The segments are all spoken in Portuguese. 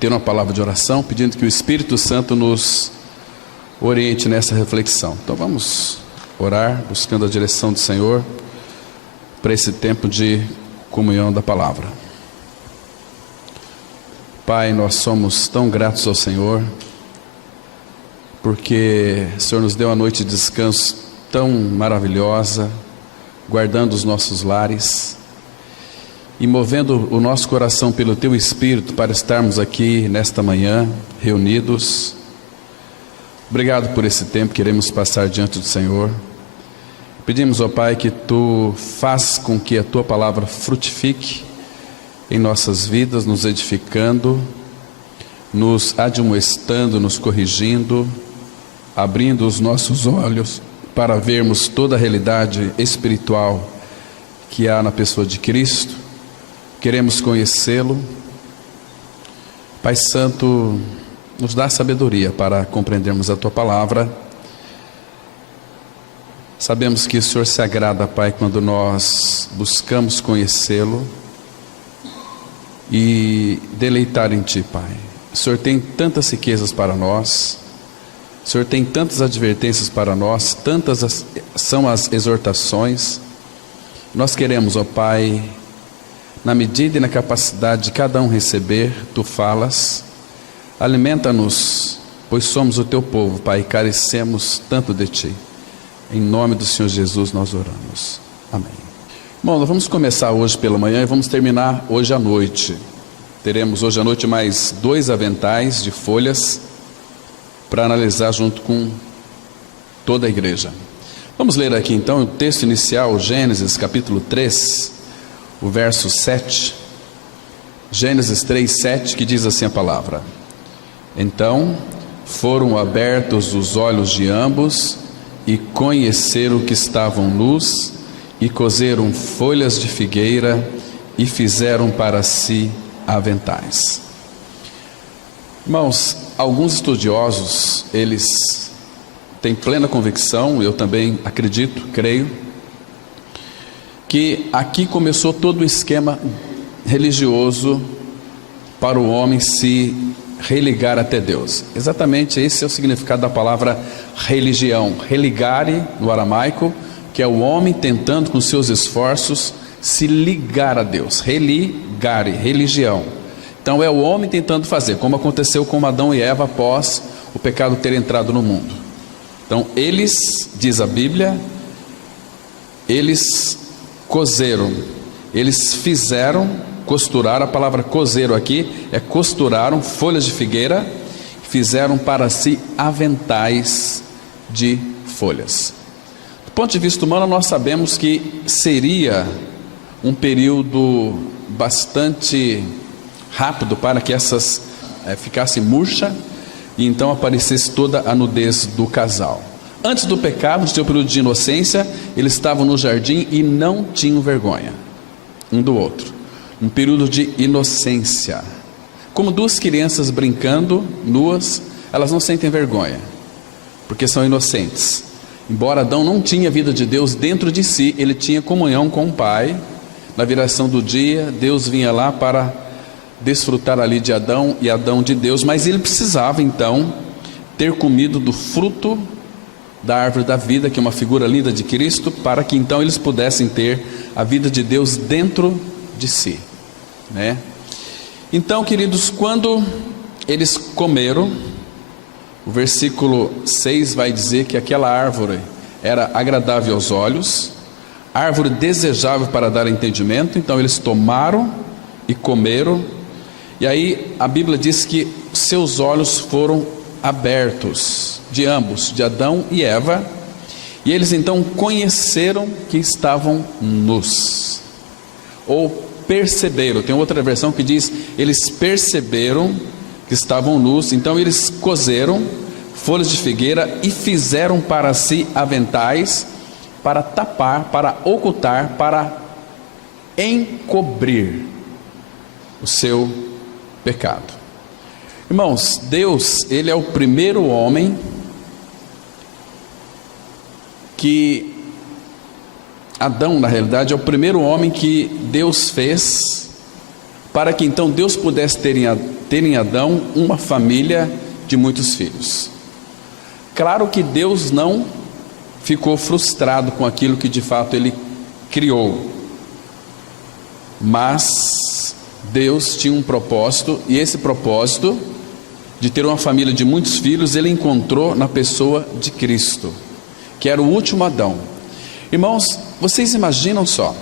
ter uma palavra de oração, pedindo que o Espírito Santo nos oriente nessa reflexão. Então vamos orar, buscando a direção do Senhor para esse tempo de comunhão da palavra. Pai, nós somos tão gratos ao Senhor, porque o Senhor nos deu uma noite de descanso tão maravilhosa, guardando os nossos lares e movendo o nosso coração pelo Teu Espírito para estarmos aqui nesta manhã, reunidos. Obrigado por esse tempo que queremos passar diante do Senhor. Pedimos, ó Pai, que Tu faças com que a Tua palavra frutifique em nossas vidas, nos edificando, nos admoestando, nos corrigindo, abrindo os nossos olhos para vermos toda a realidade espiritual que há na pessoa de Cristo. Queremos conhecê-lo. Pai Santo, nos dá sabedoria para compreendermos a Tua palavra. Sabemos que o Senhor se agrada, Pai, quando nós buscamos conhecê-lo e deleitar em Ti, Pai. O Senhor tem tantas riquezas para nós, o Senhor tem tantas advertências para nós, tantas são as exortações. Nós queremos, ó Pai, na medida e na capacidade de cada um receber, Tu falas. Alimenta-nos, pois somos o Teu povo, Pai, e carecemos tanto de Ti. Em nome do Senhor Jesus nós oramos. Amém. Bom, nós vamos começar hoje pela manhã e vamos terminar hoje à noite. Teremos hoje à noite mais 2 aventais de folhas para analisar junto com toda a igreja. Vamos ler aqui então o texto inicial, Gênesis capítulo 3, o verso 7. Gênesis 3, 7, que diz assim a palavra: Então foram abertos os olhos de ambos e conheceram que estavam nus, e coseram folhas de figueira e fizeram para si aventais. Irmãos, alguns estudiosos, eles têm plena convicção, eu também acredito, creio, que aqui começou todo o esquema religioso para o homem se religar até Deus. Exatamente esse é o significado da palavra religião. Religare, no aramaico, que é o homem tentando com seus esforços se ligar a Deus. Religare, religião. Então é o homem tentando fazer, como aconteceu com Adão e Eva após o pecado ter entrado no mundo. Então eles, diz a Bíblia, eles coseram, eles fizeram, costuraram. A palavra coseram aqui é costuraram folhas de figueira, fizeram para si aventais de folhas. Do ponto de vista humano, nós sabemos que seria um período bastante rápido para que essas ficassem murcha e então aparecesse toda a nudez do casal. Antes do pecado, no seu período de inocência, eles estavam no jardim e não tinham vergonha um do outro. Um período de inocência, como 2 crianças brincando nuas, elas não sentem vergonha, porque são inocentes. Embora Adão não tinha vida de Deus dentro de si, ele tinha comunhão com o Pai. Na viração do dia, Deus vinha lá para desfrutar ali de Adão e Adão de Deus, mas ele precisava então ter comido do fruto da árvore da vida, que é uma figura linda de Cristo, para que então eles pudessem ter a vida de Deus dentro de si, né? Então, queridos, quando eles comeram, o versículo 6 vai dizer que aquela árvore era agradável aos olhos, árvore desejável para dar entendimento. Então eles tomaram e comeram, e aí a Bíblia diz que seus olhos foram abertos, de ambos, de Adão e Eva, e eles então conheceram que estavam nus, ou perceberam. Tem outra versão que diz, eles perceberam que estavam nus. Então eles coseram folhas de figueira e fizeram para si aventais, para tapar, para ocultar, para encobrir o seu pecado. Irmãos, Deus, Ele é o primeiro homem que Adão, na realidade, é o primeiro homem que Deus fez para que então Deus pudesse ter em Adão uma família de muitos filhos. Claro que Deus não ficou frustrado com aquilo que de fato Ele criou, mas Deus tinha um propósito, e esse propósito de ter uma família de muitos filhos, Ele encontrou na pessoa de Cristo, que era o último Adão. Irmãos, vocês imaginam só,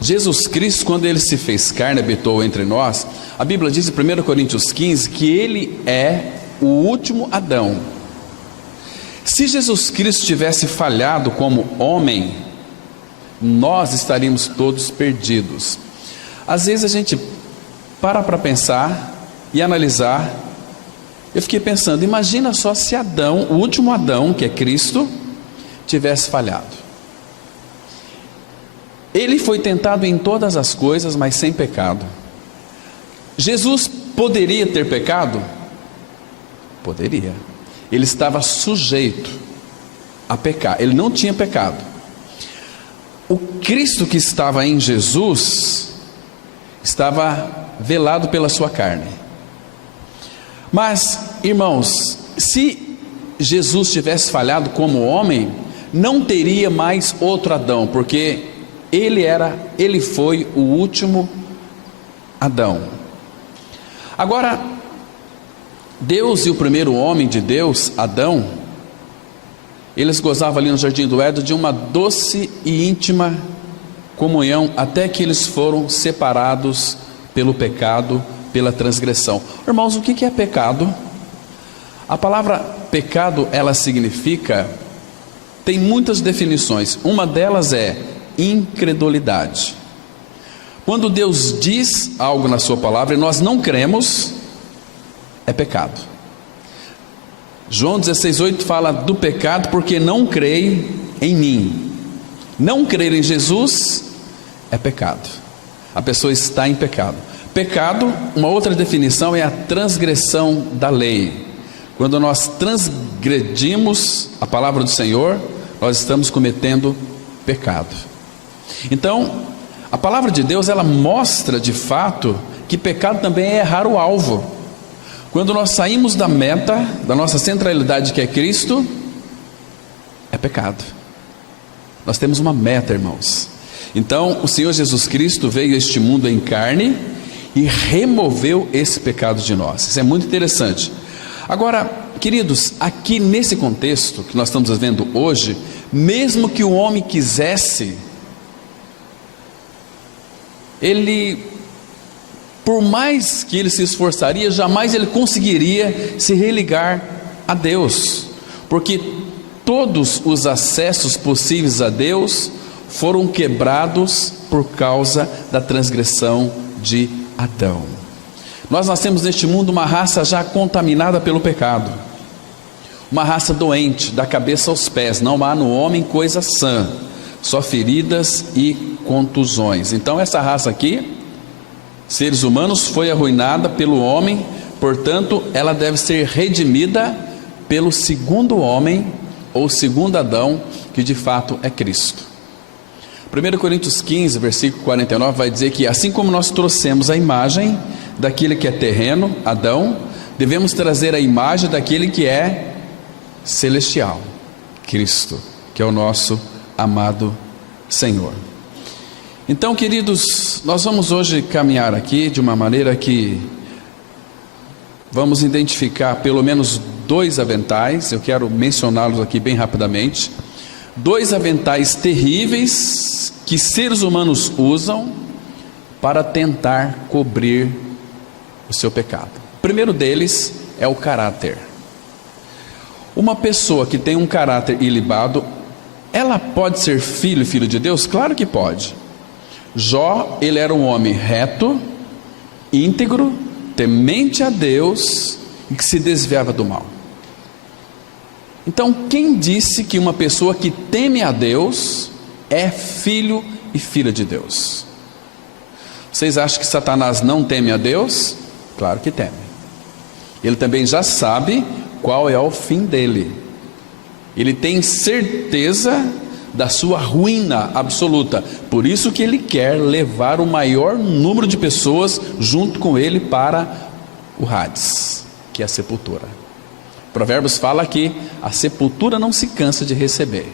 Jesus Cristo, quando Ele se fez carne, habitou entre nós, a Bíblia diz em 1 Coríntios 15, que Ele é o último Adão. Se Jesus Cristo tivesse falhado como homem, nós estaríamos todos perdidos. Às vezes a gente para pensar e analisar. Eu fiquei pensando, imagina só se Adão, o último Adão, que é Cristo, tivesse falhado. Ele foi tentado em todas as coisas, mas sem pecado. Jesus poderia ter pecado? Poderia. Ele estava sujeito a pecar, ele não tinha pecado. O Cristo que estava em Jesus estava velado pela sua carne. Mas, irmãos, se Jesus tivesse falhado como homem, não teria mais outro Adão, porque ele foi o último Adão. Agora, Deus e o primeiro homem de Deus, Adão, eles gozavam ali no Jardim do Éden de uma doce e íntima comunhão, até que eles foram separados pelo pecado, pela transgressão. Irmãos, o que é pecado? A palavra pecado, ela significa, tem muitas definições, uma delas é incredulidade. Quando Deus diz algo na sua palavra e nós não cremos, é pecado. João 16:8 fala do pecado porque não creem em mim. Não crer em Jesus é pecado. A pessoa está em pecado. Pecado, uma outra definição, é a transgressão da lei. Quando nós transgredimos a palavra do Senhor, nós estamos cometendo pecado. Então, a palavra de Deus, ela mostra de fato que pecado também é errar o alvo. Quando nós saímos da meta, da nossa centralidade, que é Cristo, é pecado. Nós temos uma meta, irmãos. Então, o Senhor Jesus Cristo veio a este mundo em carne e removeu esse pecado de nós. Isso é muito interessante. Agora, queridos, aqui nesse contexto que nós estamos vendo hoje, mesmo que o homem quisesse, ele, por mais que ele se esforçaria, jamais ele conseguiria se religar a Deus, porque todos os acessos possíveis a Deus foram quebrados por causa da transgressão de Adão. Nós nascemos neste mundo uma raça já contaminada pelo pecado, uma raça doente da cabeça aos pés. Não há no homem coisa sã, só feridas e contusões. Então essa raça aqui, seres humanos, foi arruinada pelo homem. Portanto, ela deve ser redimida pelo segundo homem, ou segundo Adão, que de fato é Cristo. 1 Coríntios 15, versículo 49, vai dizer que assim como nós trouxemos a imagem daquele que é terreno, Adão, devemos trazer a imagem daquele que é celestial, Cristo, que é o nosso amado Senhor. Então, queridos, nós vamos hoje caminhar aqui de uma maneira que vamos identificar pelo menos 2 aventais. Eu quero mencioná-los aqui bem rapidamente. 2 aventais terríveis que seres humanos usam para tentar cobrir o seu pecado. O primeiro deles é o caráter. Uma pessoa que tem um caráter ilibado, ela pode ser filho de Deus? Claro que pode. Jó, ele era um homem reto, íntegro, temente a Deus e que se desviava do mal. Então, quem disse que uma pessoa que teme a Deus é filho e filha de Deus? Vocês acham que Satanás não teme a Deus? Claro que teme. Ele também já sabe qual é o fim dele. Ele tem certeza da sua ruína absoluta. Por isso que ele quer levar o maior número de pessoas junto com ele para o Hades, que é a sepultura. Provérbios fala que a sepultura não se cansa de receber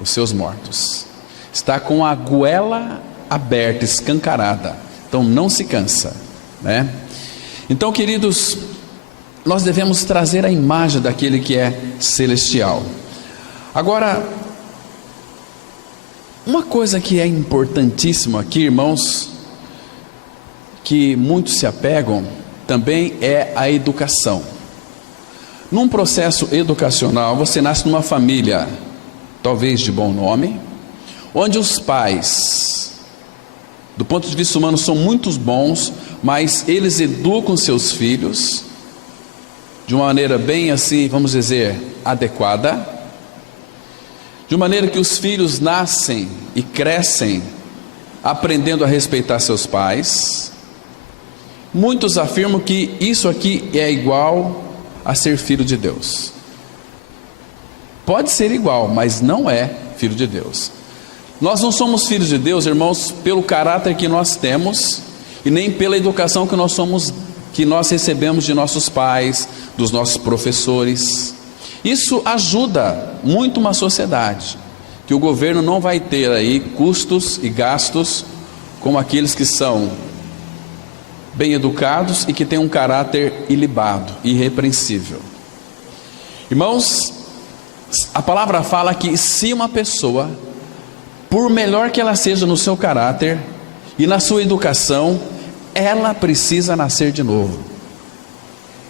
os seus mortos. Está com a goela aberta, escancarada. Então não se cansa, né? Então, queridos, nós devemos trazer a imagem daquele que é celestial. Agora, uma coisa que é importantíssima aqui, irmãos, que muitos se apegam, também é a educação. Num processo educacional, você nasce numa família, talvez de bom nome, onde os pais, do ponto de vista humano, são muito bons, mas eles educam seus filhos de uma maneira bem assim, vamos dizer, adequada, de maneira que os filhos nascem e crescem aprendendo a respeitar seus pais. Muitos afirmam que isso aqui é igual a ser filho de Deus. Pode ser igual, mas não é filho de Deus. Nós não somos filhos de Deus, irmãos, pelo caráter que nós temos e nem pela educação que nós recebemos de nossos pais, dos nossos professores. Isso ajuda muito uma sociedade, que o governo não vai ter aí custos e gastos como aqueles que são bem educados e que têm um caráter ilibado, irrepreensível. Irmãos, a palavra fala que se uma pessoa, por melhor que ela seja no seu caráter e na sua educação, ela precisa nascer de novo.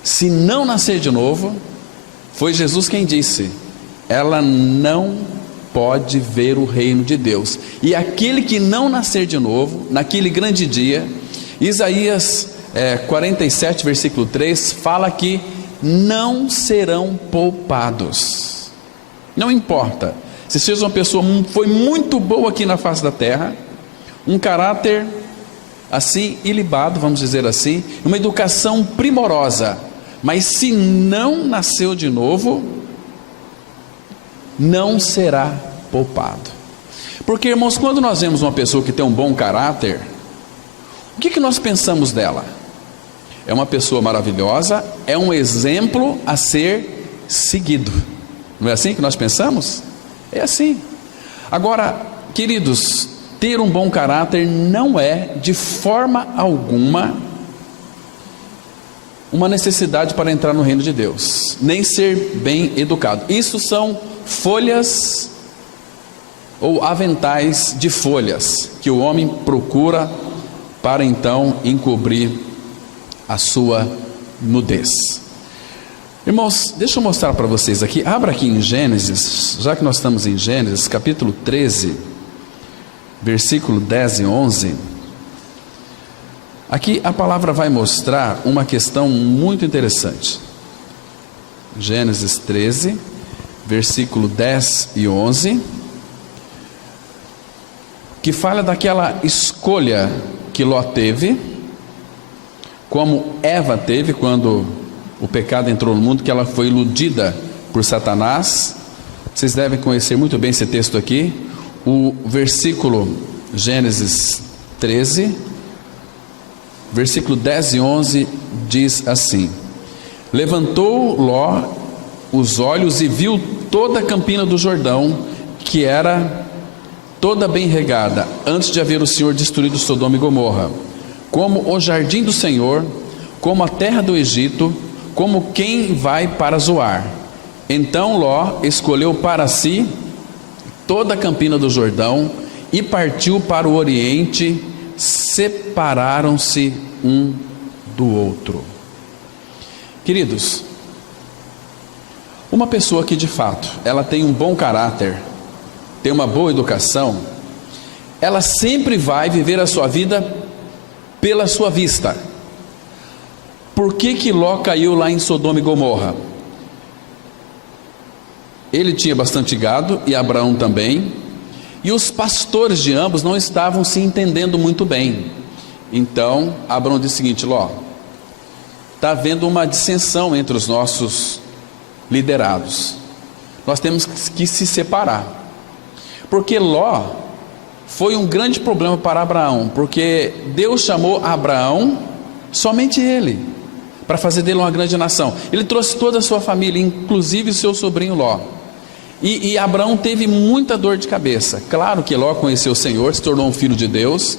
Se não nascer de novo, foi Jesus quem disse, ela não pode ver o reino de Deus. E aquele que não nascer de novo, naquele grande dia, Isaías 47, versículo 3, fala que não serão poupados. Não importa, se seja uma pessoa foi muito boa aqui na face da terra, um caráter assim, ilibado, vamos dizer assim, uma educação primorosa, mas se não nasceu de novo, não será poupado. Porque, irmãos, quando nós vemos uma pessoa que tem um bom caráter, o que nós pensamos dela? É uma pessoa maravilhosa, é um exemplo a ser seguido. Não é assim que nós pensamos? É assim. Agora, queridos, ter um bom caráter não é de forma alguma uma necessidade para entrar no reino de Deus, nem ser bem educado. Isso são folhas ou aventais de folhas que o homem procura para então encobrir a sua nudez. Irmãos, deixa eu mostrar para vocês aqui, abra aqui em Gênesis, já que nós estamos em Gênesis, capítulo 13, versículo 10 e 11. Aqui a palavra vai mostrar uma questão muito interessante. Gênesis 13, versículo 10 e 11, que fala daquela escolha que Ló teve, como Eva teve quando o pecado entrou no mundo, que ela foi iludida por Satanás. Vocês devem conhecer muito bem esse texto aqui. O versículo Gênesis 13, versículo 10 e 11 diz assim: levantou Ló os olhos e viu toda a campina do Jordão, que era toda bem regada, antes de haver o Senhor destruído Sodoma e Gomorra, como o jardim do Senhor, como a terra do Egito, como quem vai para Zoar. Então Ló escolheu para si toda a campina do Jordão e partiu para o oriente. Separaram-se um do outro. Queridos, uma pessoa que de fato ela tem um bom caráter, tem uma boa educação, ela sempre vai viver a sua vida pela sua vista. Por que Ló caiu lá em Sodoma e Gomorra? Ele tinha bastante gado, e Abraão também, e os pastores de ambos não estavam se entendendo muito bem. Então Abraão disse o seguinte: Ló, está havendo uma dissensão entre os nossos liderados, nós temos que se separar, Porque Ló foi um grande problema para Abraão, porque Deus chamou Abraão, somente ele, para fazer dele uma grande nação. Ele trouxe toda a sua família, inclusive o seu sobrinho Ló. E Abraão teve muita dor de cabeça. Claro que Ló conheceu o Senhor, se tornou um filho de Deus,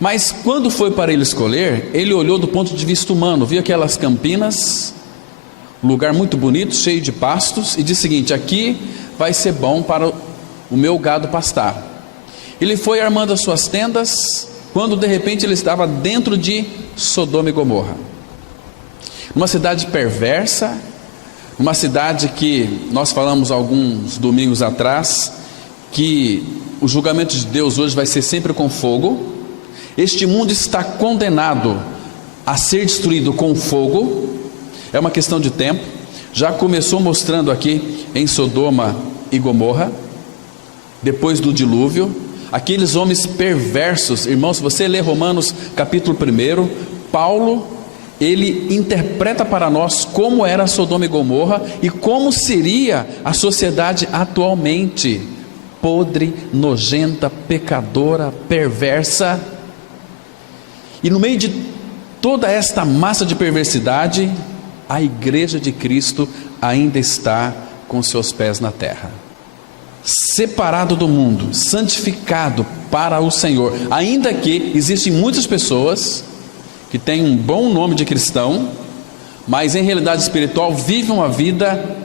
mas quando foi para ele escolher, ele olhou do ponto de vista humano, viu aquelas campinas, lugar muito bonito, cheio de pastos, e disse o seguinte: aqui vai ser bom para o meu gado pastar. Ele foi armando as suas tendas, quando de repente ele estava dentro de Sodoma e Gomorra, uma cidade perversa, uma cidade que nós falamos alguns domingos atrás, que o julgamento de Deus hoje vai ser sempre com fogo. Este mundo está condenado a ser destruído com fogo, é uma questão de tempo. Já começou mostrando aqui em Sodoma e Gomorra, depois do dilúvio, aqueles homens perversos. Irmãos, se você ler Romanos capítulo 1, Paulo, ele interpreta para nós como era Sodoma e Gomorra e como seria a sociedade atualmente: podre, nojenta, pecadora, perversa. E no meio de toda esta massa de perversidade, a igreja de Cristo ainda está com seus pés na terra, separado do mundo, santificado para o Senhor. Ainda que existem muitas pessoas que têm um bom nome de cristão, mas em realidade espiritual vivem uma vida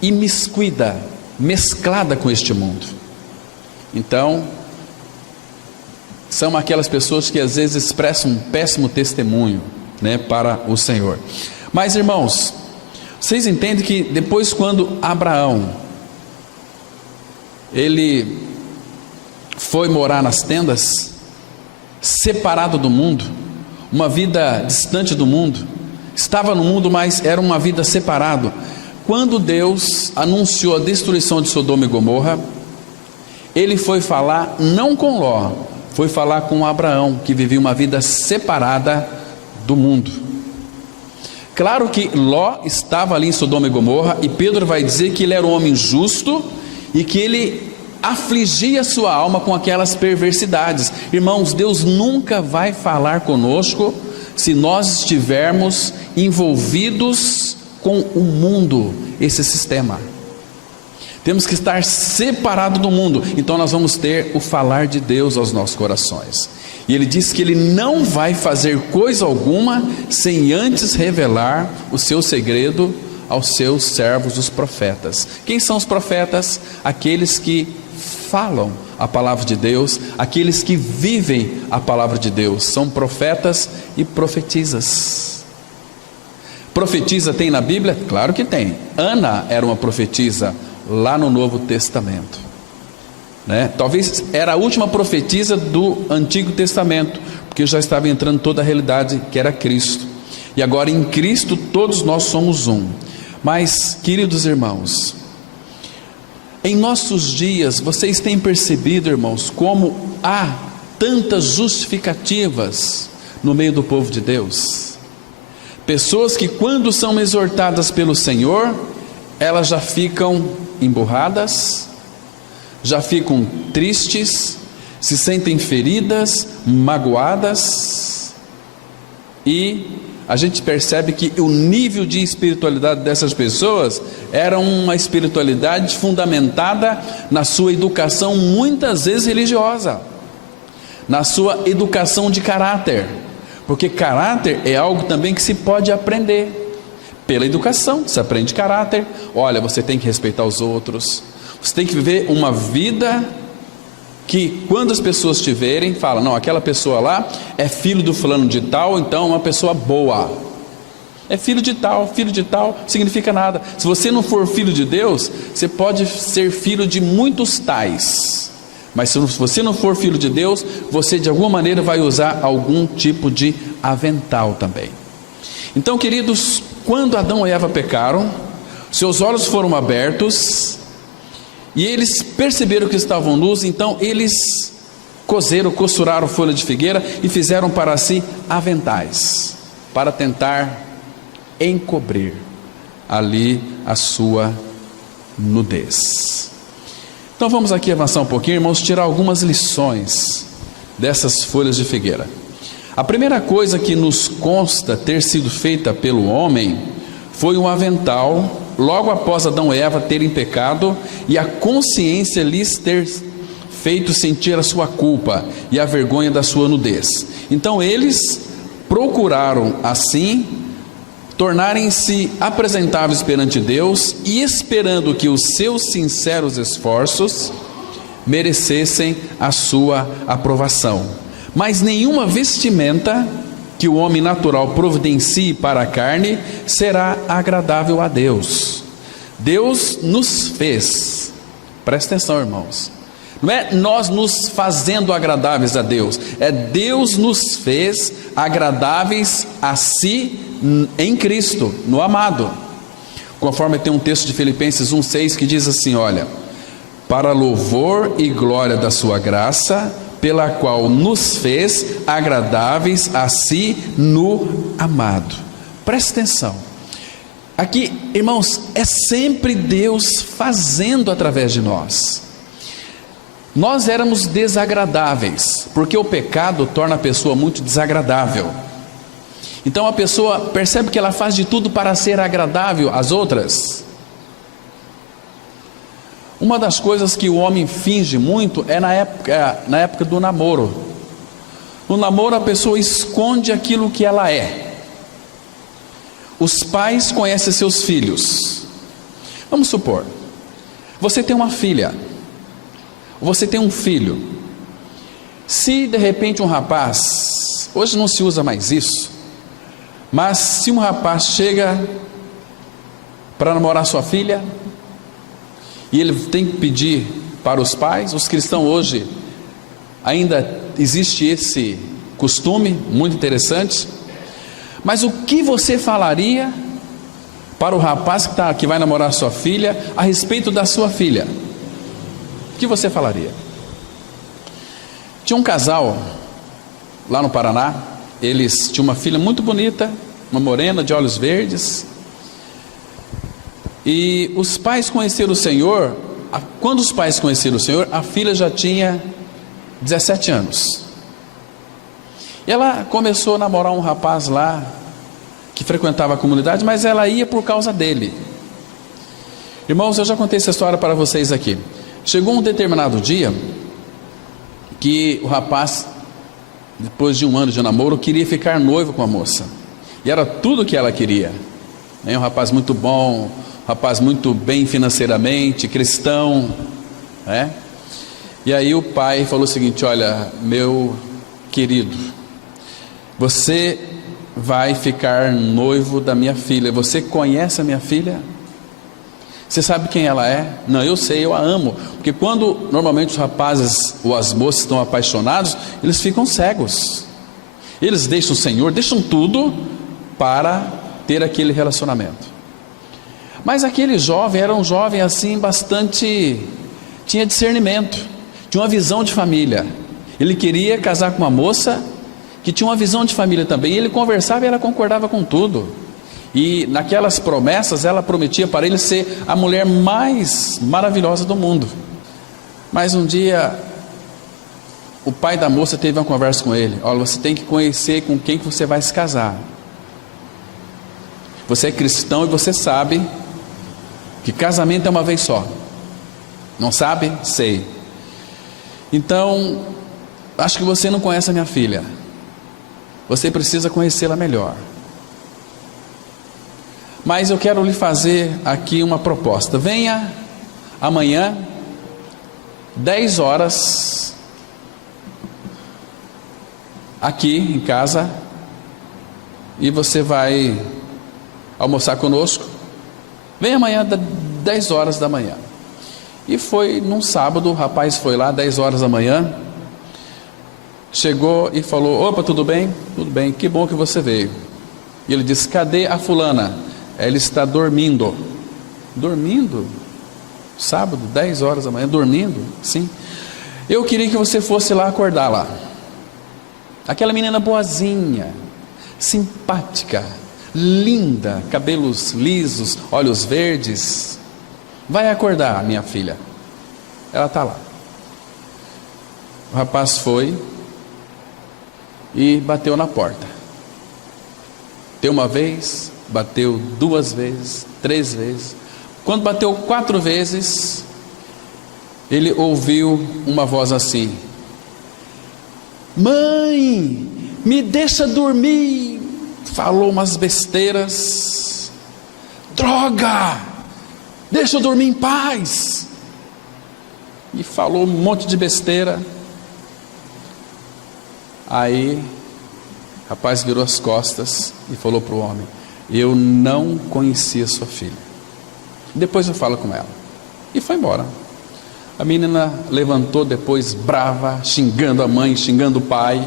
imiscuída, mesclada com este mundo. Então, são aquelas pessoas que às vezes expressam um péssimo testemunho, para o Senhor. Mas, irmãos, vocês entendem que depois, quando Abraão ele foi morar nas tendas, separado do mundo, uma vida distante do mundo, estava no mundo, mas era uma vida separado. Quando Deus anunciou a destruição de Sodoma e Gomorra, ele foi falar não com Ló, foi falar com Abraão, que vivia uma vida separada do mundo. Claro que Ló estava ali em Sodoma e Gomorra, e Pedro vai dizer que ele era um homem justo e que ele afligia sua alma com aquelas perversidades. Irmãos, Deus nunca vai falar conosco se nós estivermos envolvidos com o mundo, esse sistema. Temos que estar separado do mundo. Então nós vamos ter o falar de Deus aos nossos corações. E ele diz que ele não vai fazer coisa alguma sem antes revelar o seu segredo aos seus servos, os profetas. Quem são os profetas? Aqueles que falam a palavra de Deus, aqueles que vivem a palavra de Deus. São profetas e profetisas. Profetisa tem na Bíblia? Claro que tem. Ana era uma profetisa lá no Novo Testamento, talvez era a última profetisa do Antigo Testamento, porque já estava entrando toda a realidade que era Cristo, e agora em Cristo todos nós somos um. Mas, queridos irmãos, em nossos dias, vocês têm percebido, irmãos, como há tantas justificativas no meio do povo de Deus? Pessoas que, quando são exortadas pelo Senhor, elas já ficam emburradas, já ficam tristes, se sentem feridas, magoadas, e a gente percebe que o nível de espiritualidade dessas pessoas era uma espiritualidade fundamentada na sua educação, muitas vezes religiosa, na sua educação de caráter, porque caráter é algo também que se pode aprender. Pela educação, se aprende caráter. Olha, você tem que respeitar os outros, você tem que viver uma vida que quando as pessoas te verem, falam: não, aquela pessoa lá é filho do fulano de tal, então é uma pessoa boa. É filho de tal significa nada. Se você não for filho de Deus, você pode ser filho de muitos tais, mas se você não for filho de Deus, você de alguma maneira vai usar algum tipo de avental também. Então, queridos, quando Adão e Eva pecaram, seus olhos foram abertos e eles perceberam que estavam nus. Então eles costuraram folha de figueira e fizeram para si aventais, para tentar encobrir ali a sua nudez. Então vamos aqui avançar um pouquinho, irmãos, tirar algumas lições dessas folhas de figueira. A primeira coisa que nos consta ter sido feita pelo homem foi um avental, logo após Adão e Eva terem pecado e a consciência lhes ter feito sentir a sua culpa e a vergonha da sua nudez. Então eles procuraram assim tornarem-se apresentáveis perante Deus e esperando que os seus sinceros esforços merecessem a sua aprovação. Mas nenhuma vestimenta que o homem natural providencie para a carne será agradável a Deus. Deus nos fez, presta atenção, irmãos, não é nós nos fazendo agradáveis a Deus, é Deus nos fez agradáveis a si em Cristo, no amado. Conforme tem um texto de Filipenses 1,6 que diz assim: olha, para louvor e glória da sua graça, pela qual nos fez agradáveis a si no amado. Presta atenção, aqui, irmãos, é sempre Deus fazendo através de nós. Nós éramos desagradáveis, porque o pecado torna a pessoa muito desagradável. Então a pessoa percebe que ela faz de tudo para ser agradável às outras. Uma das coisas que o homem finge muito é na época do namoro. No namoro a pessoa esconde aquilo que ela é. Os pais conhecem seus filhos. Vamos supor, você tem uma filha, você tem um filho. Se de repente um rapaz, hoje não se usa mais isso, mas se um rapaz chega para namorar sua filha, e ele tem que pedir para os pais, os cristãos hoje, ainda existe esse costume, muito interessante, mas o que você falaria para o rapaz que vai namorar sua filha, a respeito da sua filha? O que você falaria? Tinha um casal, lá no Paraná, eles tinham uma filha muito bonita, uma morena de olhos verdes, e os pais conheceram o Senhor. Quando os pais conheceram o Senhor, a filha já tinha 17 anos. E ela começou a namorar um rapaz lá, que frequentava a comunidade, mas ela ia por causa dele. Irmãos, eu já contei essa história para vocês aqui. Chegou um determinado dia, que o rapaz, depois de um ano de namoro, queria ficar noivo com a moça. E era tudo o que ela queria. Um rapaz muito bom, rapaz muito bem financeiramente, cristão, né? E aí o pai falou o seguinte: olha, meu querido, você vai ficar noivo da minha filha. Você conhece a minha filha? Você sabe quem ela é? Não, eu sei, eu a amo. Porque quando normalmente os rapazes ou as moças estão apaixonados, eles ficam cegos. Eles deixam o Senhor, deixam tudo para ter aquele relacionamento. Mas aquele jovem era um jovem assim bastante, tinha discernimento, tinha uma visão de família. Ele queria casar com uma moça que tinha uma visão de família também. E ele conversava e ela concordava com tudo. E naquelas promessas ela prometia para ele ser a mulher mais maravilhosa do mundo. Mas um dia o pai da moça teve uma conversa com ele: olha, você tem que conhecer com quem que você vai se casar. Você é cristão e você sabe que casamento é uma vez só. Não sabe? Sei. Então, acho que você não conhece a minha filha. Você precisa conhecê-la melhor. Mas eu quero lhe fazer aqui uma proposta. Venha amanhã, 10 horas, aqui em casa, e você vai almoçar conosco. Vem amanhã, 10 horas da manhã. E foi num sábado, o rapaz foi lá, 10 horas da manhã, chegou e falou: opa, tudo bem? Tudo bem, que bom que você veio. E ele disse: cadê a fulana? Ela está dormindo. Dormindo? Sábado, 10 horas da manhã, dormindo? Sim. Eu queria que você fosse lá acordá-la. Aquela menina boazinha, simpática, linda, cabelos lisos, olhos verdes. Vai acordar, minha filha. ela está lá. O rapaz foi e bateu na porta. Bateu uma vez, bateu 2 vezes, 3 vezes. Quando bateu 4 vezes, ele ouviu uma voz assim: mãe, me deixa dormir. Falou umas besteiras. Droga, deixa eu dormir em paz. E falou um monte de besteira. Aí o rapaz virou as costas e falou para o homem: eu não conhecia sua filha, depois eu falo com ela. E foi embora. A menina levantou depois brava, xingando a mãe, xingando o pai.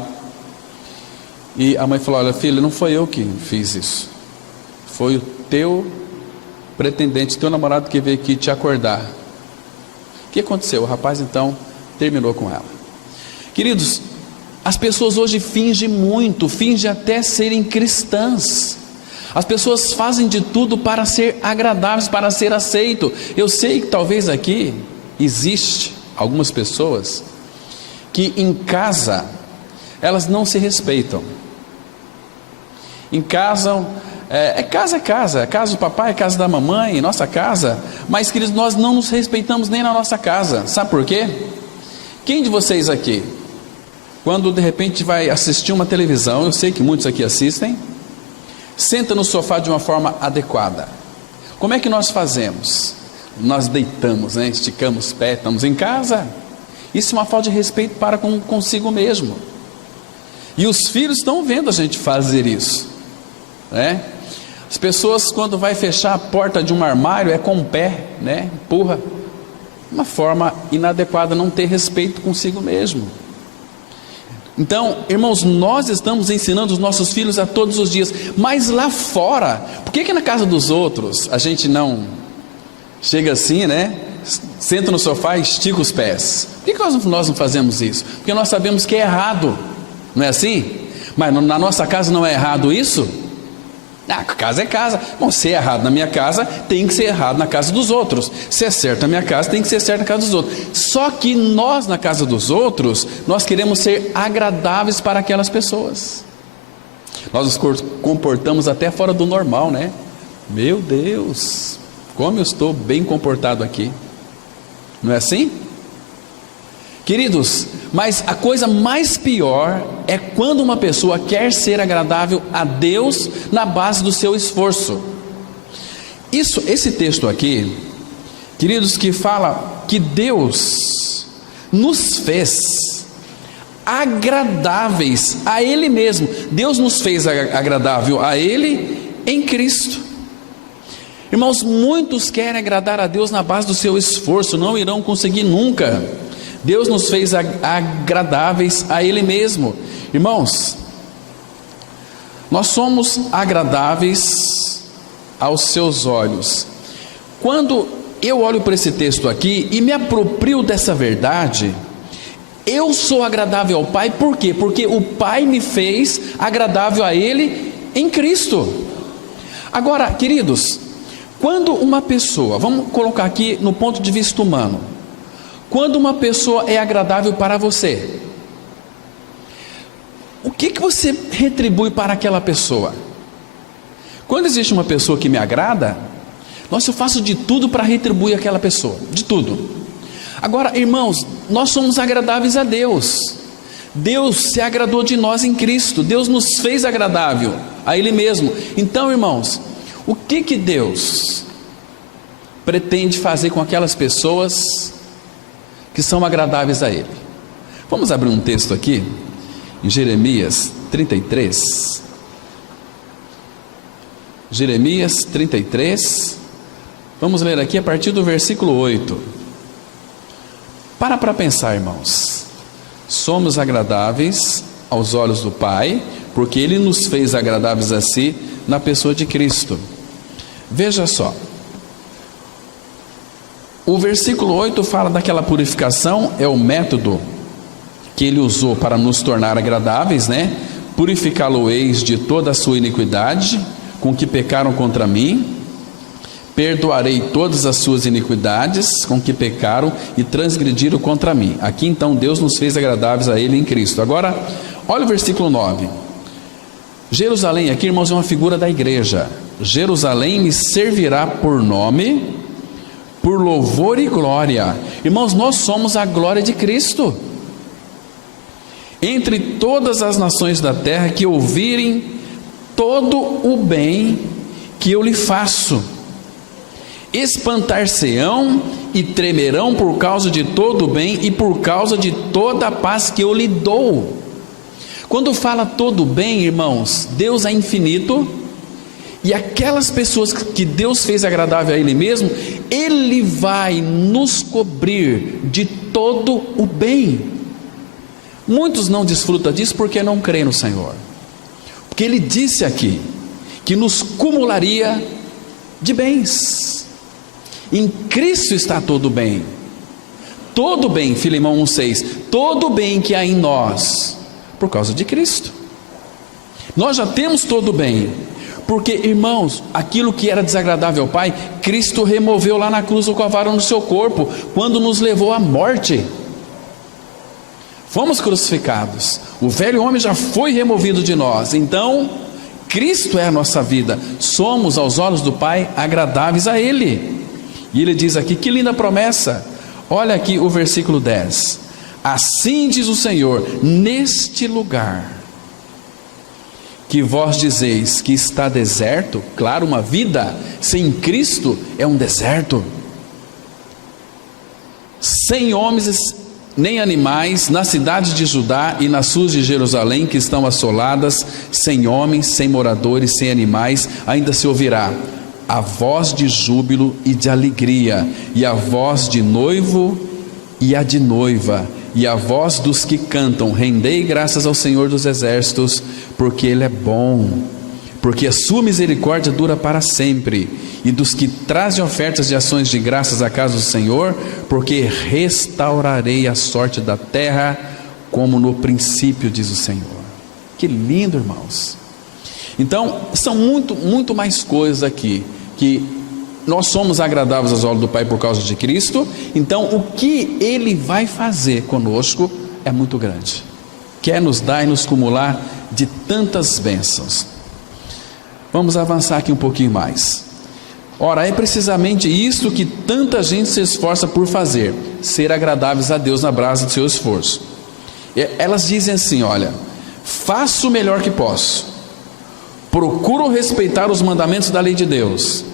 E a mãe falou: olha filha, não foi eu que fiz isso, foi o teu pretendente, teu namorado que veio aqui te acordar. O que aconteceu? O rapaz então terminou com ela. Queridos, as pessoas hoje fingem muito, fingem até serem cristãs. As pessoas fazem de tudo para ser agradáveis, para ser aceito. Eu sei que talvez aqui existe algumas pessoas que em casa elas não se respeitam. Em casa é casa do papai, é casa da mamãe, nossa casa. Mas queridos, nós não nos respeitamos nem na nossa casa. Sabe por quê? Quem de vocês aqui, quando de repente vai assistir uma televisão, eu sei que muitos aqui assistem, senta no sofá de uma forma adequada? Como é que nós fazemos? Nós deitamos, né? Esticamos os pés, estamos em casa. Isso é uma falta de respeito para consigo mesmo. E os filhos estão vendo a gente fazer isso, né? As pessoas, quando vai fechar a porta de um armário, é com o pé, né? Empurra. Uma forma inadequada, não ter respeito consigo mesmo. Então, irmãos, nós estamos ensinando os nossos filhos a todos os dias. Mas lá fora, por que na casa dos outros a gente não chega assim, né? Senta no sofá e estica os pés? Por que nós não fazemos isso? Porque nós sabemos que é errado, não é assim? Mas na nossa casa não é errado isso? Casa é casa. Bom, se é errado na minha casa, tem que ser errado na casa dos outros. Se é certo na minha casa, tem que ser certo na casa dos outros. Só que nós, na casa dos outros, nós queremos ser agradáveis para aquelas pessoas. Nós nos comportamos até fora do normal, né? Meu Deus, como eu estou bem comportado aqui. Não é assim? Queridos, mas a coisa mais pior é quando uma pessoa quer ser agradável a Deus na base do seu esforço. Esse texto aqui, queridos, que fala que Deus nos fez agradáveis a Ele mesmo. Deus nos fez agradável a Ele em Cristo. Irmãos, muitos querem agradar a Deus na base do seu esforço, não irão conseguir nunca. Deus nos fez agradáveis a Ele mesmo. Irmãos, nós somos agradáveis aos seus olhos. Quando eu olho para esse texto aqui e me aproprio dessa verdade, eu sou agradável ao Pai. Por quê? Porque o Pai me fez agradável a Ele em Cristo. Agora, queridos, quando uma pessoa, vamos colocar aqui no ponto de vista humano, quando uma pessoa é agradável para você, o que você retribui para aquela pessoa? Quando existe uma pessoa que me agrada, nossa, eu faço de tudo para retribuir aquela pessoa, de tudo. Agora, irmãos, nós somos agradáveis a Deus. Deus se agradou de nós em Cristo. Deus nos fez agradável a Ele mesmo. Então, irmãos, o que Deus pretende fazer com aquelas pessoas que são agradáveis a Ele? Vamos abrir um texto aqui, em Jeremias 33. Jeremias 33, vamos ler aqui a partir do versículo 8. Para pensar, irmãos. Somos agradáveis aos olhos do Pai, porque Ele nos fez agradáveis a si, na pessoa de Cristo. Veja só, o versículo 8 fala daquela purificação, é o método que Ele usou para nos tornar agradáveis, né? Purificá-lo-eis de toda a sua iniquidade, com que pecaram contra mim. perdoarei todas as suas iniquidades com que pecaram e transgrediram contra mim. Aqui então Deus nos fez agradáveis a Ele em Cristo. Agora, olha o versículo 9. Jerusalém, aqui irmãos, é uma figura da igreja. Jerusalém me servirá por nome, por louvor e glória. Irmãos, nós somos a glória de Cristo. Entre todas as nações da terra que ouvirem todo o bem que eu lhe faço, espantar-se-ão e tremerão por causa de todo o bem e por causa de toda a paz que eu lhe dou. Quando fala todo o bem, irmãos, Deus é infinito, e aquelas pessoas que Deus fez agradável a Ele mesmo, Ele vai nos cobrir de todo o bem. Muitos não desfrutam disso porque não creem no Senhor, porque Ele disse aqui que nos cumularia de bens. Em Cristo está todo bem. Todo bem, Filemão 1,6, todo bem que há em nós, por causa de Cristo. Nós já temos todo bem, porque, irmãos, aquilo que era desagradável ao Pai, Cristo removeu lá na cruz do Calvário no seu corpo, quando nos levou à morte. Fomos crucificados, o velho homem já foi removido de nós, então Cristo é a nossa vida, somos aos olhos do Pai agradáveis a Ele. E Ele diz aqui, que linda promessa, olha aqui o versículo 10, assim diz o Senhor, neste lugar que vós dizeis que está deserto, claro, uma vida sem Cristo é um deserto, sem homens nem animais, na cidade de Judá e nas ruas de Jerusalém que estão assoladas, sem homens, sem moradores, sem animais, ainda se ouvirá a voz de júbilo e de alegria, e a voz de noivo e a de noiva, e a voz dos que cantam, rendei graças ao Senhor dos exércitos, porque Ele é bom, porque a sua misericórdia dura para sempre, e dos que trazem ofertas de ações de graças à casa do Senhor, porque restaurarei a sorte da terra, como no princípio, diz o Senhor. Que lindo, irmãos. Então, são muito mais coisas aqui, que nós somos agradáveis aos olhos do Pai por causa de Cristo. Então, o que Ele vai fazer conosco é muito grande, quer nos dar e nos cumular de tantas bênçãos. Vamos avançar aqui um pouquinho mais. Ora, é precisamente isto que tanta gente se esforça por fazer, ser agradáveis a Deus na brasa do seu esforço. Elas dizem assim, olha, faço o melhor que posso, procuro respeitar os mandamentos da lei de Deus,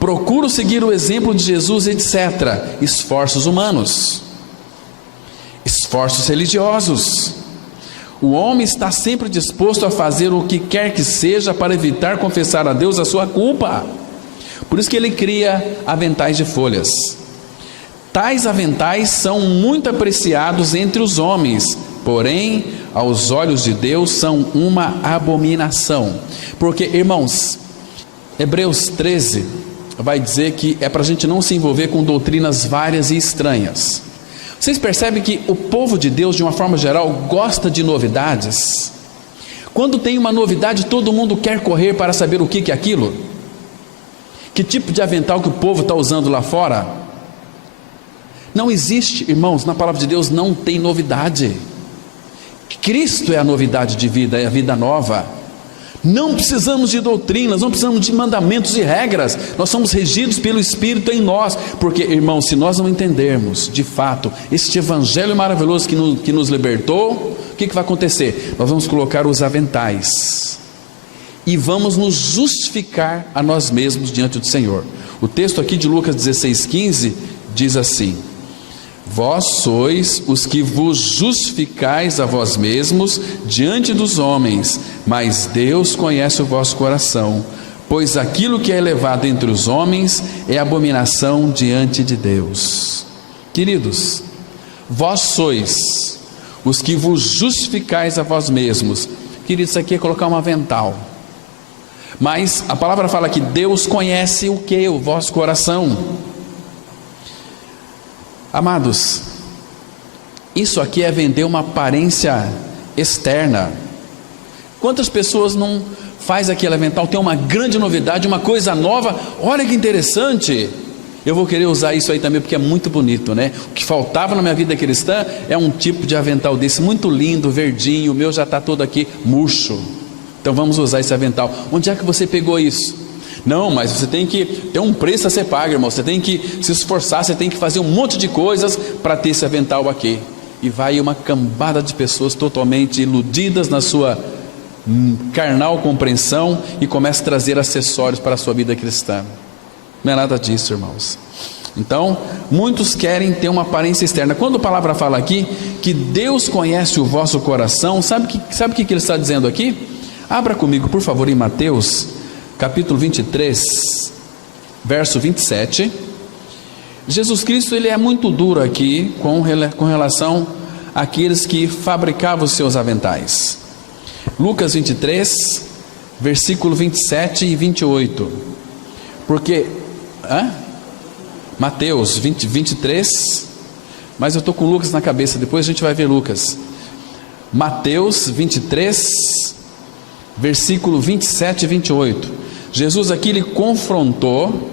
procuro seguir o exemplo de Jesus, etc. Esforços humanos, esforços religiosos. O homem está sempre disposto a fazer o que quer que seja para evitar confessar a Deus a sua culpa. Por isso que ele cria aventais de folhas. Tais aventais são muito apreciados entre os homens, porém, aos olhos de Deus são uma abominação. Porque, irmãos, Hebreus 13 vai dizer que é para a gente não se envolver com doutrinas várias e estranhas. Vocês percebem que o povo de Deus, de uma forma geral, gosta de novidades? Quando tem uma novidade, todo mundo quer correr para saber o que é aquilo. Que tipo de avental que o povo está usando lá fora? Não existe, irmãos, na palavra de Deus não tem novidade. Cristo é a novidade de vida, é a vida nova. Não precisamos de doutrinas, não precisamos de mandamentos e regras. Nós somos regidos pelo Espírito em nós. Porque, irmãos, se nós não entendermos de fato este evangelho maravilhoso que nos libertou, o que vai acontecer? Nós vamos colocar os aventais e vamos nos justificar a nós mesmos diante do Senhor. O texto aqui de Lucas 16,15 diz assim: vós sois os que vos justificais a vós mesmos diante dos homens, mas Deus conhece o vosso coração, pois aquilo que é elevado entre os homens é abominação diante de Deus. Queridos, vós sois os que vos justificais a vós mesmos. Queridos, isso aqui é colocar um avental. Mas a palavra fala que Deus conhece o que? O vosso coração. Amados, isso aqui é vender uma aparência externa. Quantas pessoas não faz aquele avental, tem uma grande novidade, uma coisa nova, olha que interessante, eu vou querer usar isso aí também, porque é muito bonito, né? O que faltava na minha vida cristã é um tipo de avental desse, muito lindo, verdinho, o meu já está todo aqui murcho, então vamos usar esse avental. Onde é que você pegou isso? Não, mas você tem que ter um preço a ser pago, irmão, você tem que se esforçar, você tem que fazer um monte de coisas para ter esse avental aqui. E vai uma cambada de pessoas totalmente iludidas na sua carnal compreensão e começa a trazer acessórios para a sua vida cristã. Não é nada disso, irmãos. Então, muitos querem ter uma aparência externa. Quando a palavra fala aqui que Deus conhece o vosso coração, sabe o que ele está dizendo aqui? Abra comigo, por favor, em Mateus, capítulo 23, verso 27. Jesus Cristo, ele é muito duro aqui com relação àqueles que fabricavam os seus aventais. Lucas 23, versículo 27 e 28. Porque... Mateus 23, mas eu estou com Lucas na cabeça, depois a gente vai ver Lucas. Mateus 23, versículo 27 e 28. Jesus aqui, ele confrontou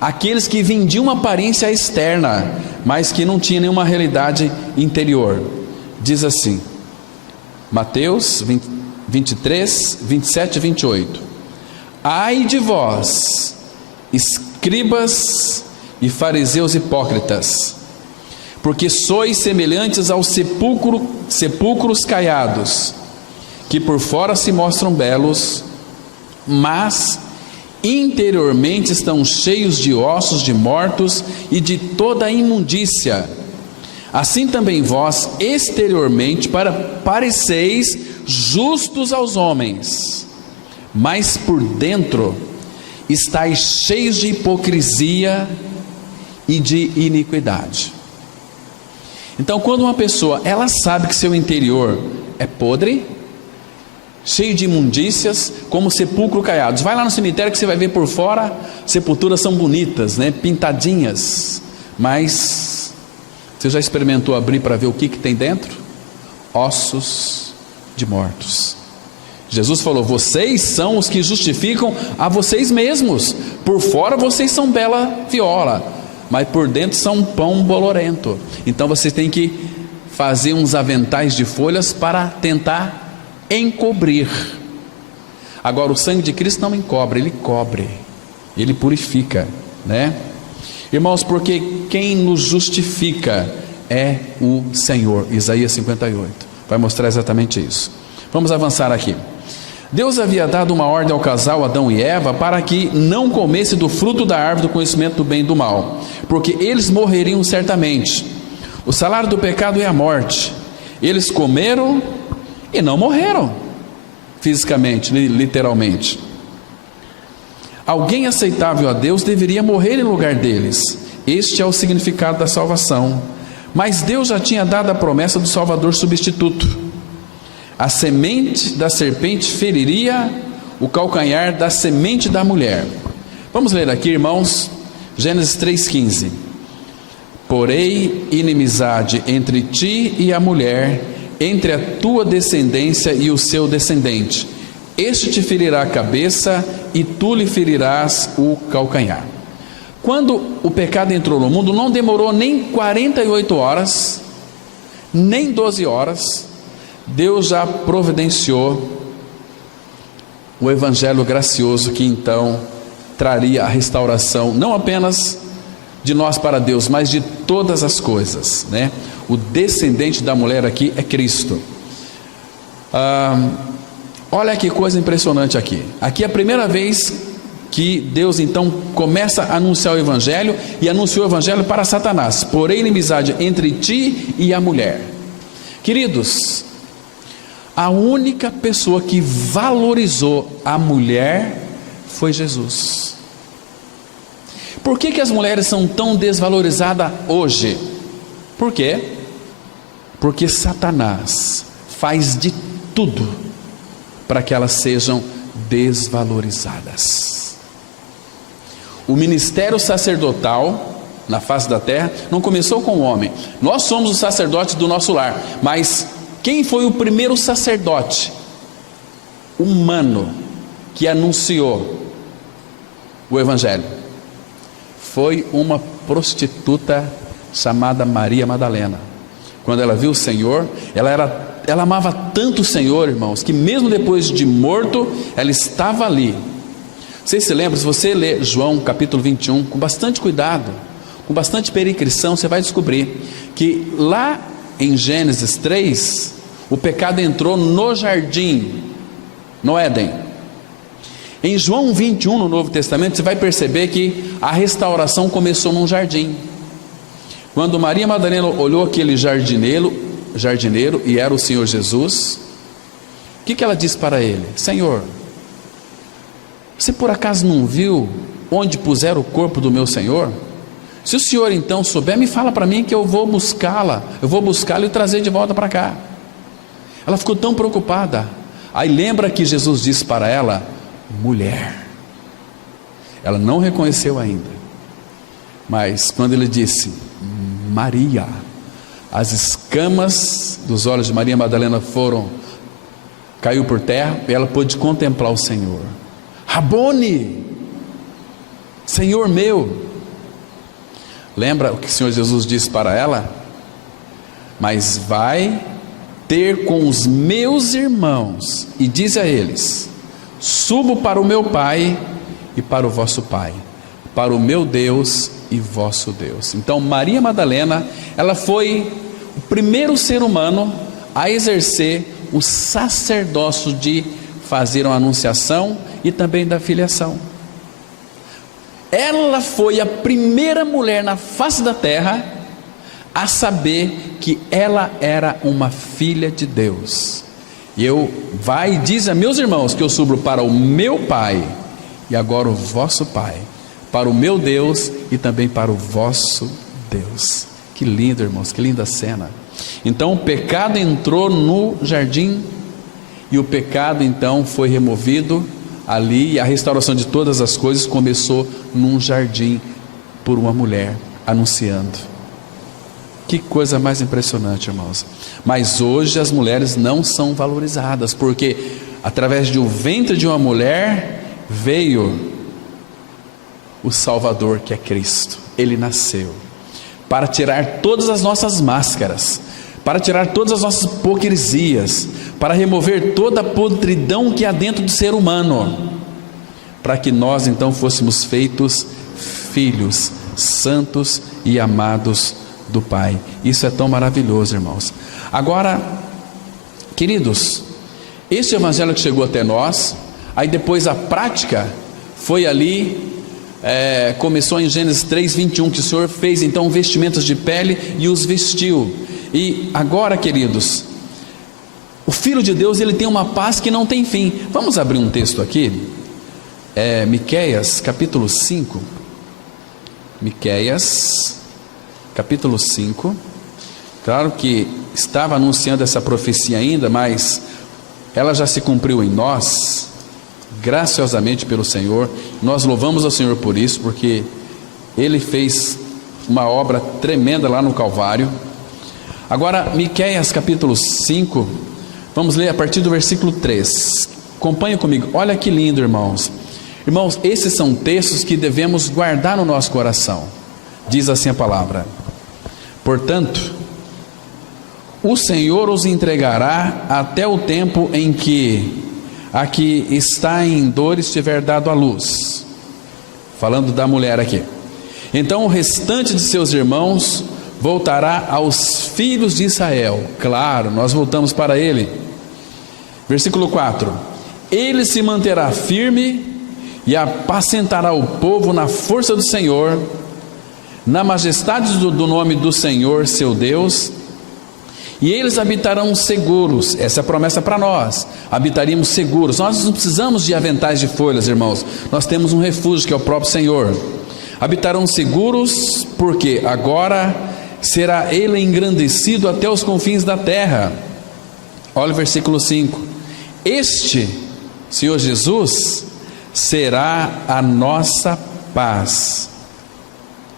aqueles que vendiam uma aparência externa, mas que não tinha nenhuma realidade interior. Diz assim, Mateus 23, 27 e 28. Ai de vós, escribas e fariseus hipócritas, porque sois semelhantes aos sepulcros caiados, que por fora se mostram belos, mas interiormente estão cheios de ossos de mortos e de toda a imundícia. Assim também vós exteriormente pareceis justos aos homens, mas por dentro estáis cheios de hipocrisia e de iniquidade. Então, quando uma pessoa, ela sabe que seu interior é podre, cheio de imundícias, como sepulcro caiados. Vai lá no cemitério que você vai ver por fora, sepulturas são bonitas, né? Pintadinhas, mas você já experimentou abrir para ver o que tem dentro? Ossos de mortos. Jesus falou, vocês são os que justificam a vocês mesmos, por fora vocês são bela viola, mas por dentro são um pão bolorento. Então você tem que fazer uns aventais de folhas para tentar encobrir. Agora o sangue de Cristo não encobre, ele cobre, ele purifica, né? Irmãos, porque quem nos justifica é o Senhor. Isaías 58 vai mostrar exatamente isso. Vamos avançar aqui. Deus havia dado uma ordem ao casal Adão e Eva para que não comesse do fruto da árvore do conhecimento do bem e do mal, porque eles morreriam certamente. O salário do pecado é a morte. Eles comeram e não morreram fisicamente, literalmente. Alguém aceitável a Deus deveria morrer em lugar deles. Este é o significado da salvação. Mas Deus já tinha dado a promessa do Salvador substituto. A semente da serpente feriria o calcanhar da semente da mulher. Vamos ler aqui, irmãos, Gênesis 3,15. Porém, inimizade entre ti e a mulher, entre a tua descendência e o seu descendente. Este te ferirá a cabeça e tu lhe ferirás o calcanhar. Quando o pecado entrou no mundo, não demorou nem 48 horas, nem 12 horas, Deus já providenciou o evangelho gracioso que então traria a restauração, não apenas de nós para Deus, mas de todas as coisas, né? O descendente da mulher aqui é Cristo. Olha que coisa impressionante aqui. Aqui é a primeira vez que Deus então começa a anunciar o evangelho, e anunciou o evangelho para Satanás. Porém, inimizade entre ti e a mulher. Queridos, a única pessoa que valorizou a mulher foi Jesus. Por que as mulheres são tão desvalorizadas hoje? Por quê? Porque Satanás faz de tudo para que elas sejam desvalorizadas. O ministério sacerdotal na face da terra não começou com o homem. Nós somos os sacerdotes do nosso lar, mas quem foi o primeiro sacerdote humano que anunciou o Evangelho? Foi uma prostituta chamada Maria Madalena. Quando ela viu o Senhor, ela amava tanto o Senhor, irmãos, que mesmo depois de morto, ela estava ali. Vocês se lembram? Se você ler João capítulo 21 com bastante cuidado, com bastante pericrição, você vai descobrir que lá em Gênesis 3, o pecado entrou no jardim, no Éden. Em João 21, no Novo Testamento, você vai perceber que a restauração começou num jardim. Quando Maria Madalena olhou aquele jardineiro, e era o Senhor Jesus, o que ela disse para ele? Senhor, você por acaso não viu onde puseram o corpo do meu Senhor? Se o Senhor então souber, me fala para mim que eu vou buscá-la e trazer de volta para cá. Ela ficou tão preocupada. Aí lembra que Jesus disse para ela, mulher. Ela não reconheceu ainda, mas quando ele disse Maria, as escamas dos olhos de Maria Madalena caiu por terra, e ela pôde contemplar o Senhor. Rabone, Senhor meu. Lembra o que o Senhor Jesus disse para ela? Mas vai ter com os meus irmãos e diz a eles, subo para o meu Pai e para o vosso Pai, para o meu Deus e vosso Deus. Então Maria Madalena, ela foi o primeiro ser humano a exercer o sacerdócio de fazer uma anunciação e também da filiação. Ela foi a primeira mulher na face da terra a saber que ela era uma filha de Deus. E diz a meus irmãos que eu subo para o meu Pai e agora o vosso Pai, para o meu Deus e também para o vosso Deus. Que lindo, irmãos, que linda cena. Então o pecado entrou no jardim e o pecado então foi removido ali, e a restauração de todas as coisas começou num jardim por uma mulher anunciando. Que coisa mais impressionante, irmãos. Mas hoje as mulheres não são valorizadas, porque através de um ventre de uma mulher veio o Salvador, que é Cristo. Ele nasceu para tirar todas as nossas máscaras, para tirar todas as nossas hipocrisias, para remover toda a podridão que há dentro do ser humano, para que nós então fôssemos feitos filhos santos e amados do Pai. Isso é tão maravilhoso, irmãos. Agora, queridos, esse evangelho que chegou até nós, aí depois a prática foi ali, começou em Gênesis 3:21, que o Senhor fez então vestimentas de pele e os vestiu. E agora, queridos, o Filho de Deus, ele tem uma paz que não tem fim. Vamos abrir um texto aqui, Miqueias capítulo 5. Miqueias capítulo 5. Claro que estava anunciando essa profecia ainda, mas ela já se cumpriu em nós, graciosamente pelo Senhor. Nós louvamos ao Senhor por isso, porque Ele fez uma obra tremenda lá no Calvário. Agora, Miqueias capítulo 5, vamos ler a partir do versículo 3. Acompanha comigo, olha que lindo, irmãos. Irmãos, esses são textos que devemos guardar no nosso coração. Diz assim a palavra: portanto, o Senhor os entregará até o tempo em que a que está em dores tiver dado à luz. Falando da mulher aqui. Então o restante de seus irmãos voltará aos filhos de Israel. Claro, nós voltamos para ele. Versículo 4: ele se manterá firme e apacentará o povo na força do Senhor, na majestade do nome do Senhor seu Deus, e eles habitarão seguros. Essa é a promessa para nós, habitaríamos seguros. Nós não precisamos de aventais de folhas, irmãos, nós temos um refúgio que é o próprio Senhor. Habitarão seguros, porque agora será ele engrandecido até os confins da terra. Olha o versículo 5: este Senhor Jesus será a nossa paz.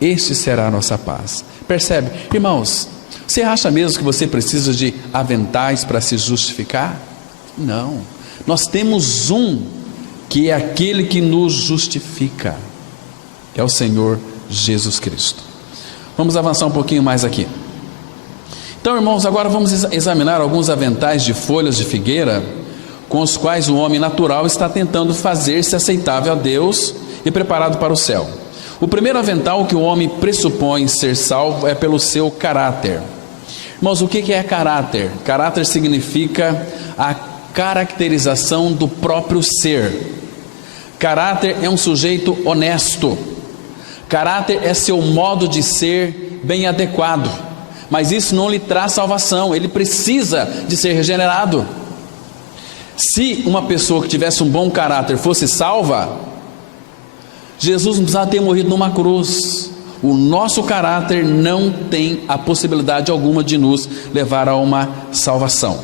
Este será a nossa paz. Percebe, irmãos? Você acha mesmo que você precisa de aventais para se justificar? Não. Nós temos um que é aquele que nos justifica, é o Senhor Jesus Cristo. Vamos avançar um pouquinho mais aqui. Então, irmãos, agora vamos examinar alguns aventais de folhas de figueira com os quais o homem natural está tentando fazer-se aceitável a Deus e preparado para o céu. O primeiro avental que o homem pressupõe ser salvo é pelo seu caráter. Irmãos, o que é caráter? Caráter significa a caracterização do próprio ser. Caráter é um sujeito honesto. Caráter é seu modo de ser bem adequado. Mas isso não lhe traz salvação. Ele precisa de ser regenerado. Se uma pessoa que tivesse um bom caráter fosse salva, Jesus não precisava ter morrido numa cruz. O nosso caráter não tem a possibilidade alguma de nos levar a uma salvação.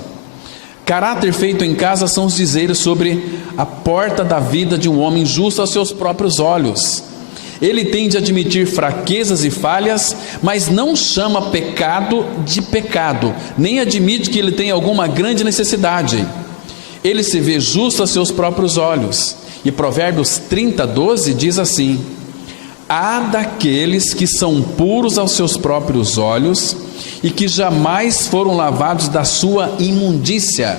Caráter feito em casa são os dizeres sobre a porta da vida de um homem justo aos seus próprios olhos. Ele tem de admitir fraquezas e falhas, mas não chama pecado de pecado, nem admite que ele tem alguma grande necessidade. Ele se vê justo a seus próprios olhos. E Provérbios 30:12 diz assim: há daqueles que são puros aos seus próprios olhos e que jamais foram lavados da sua imundícia.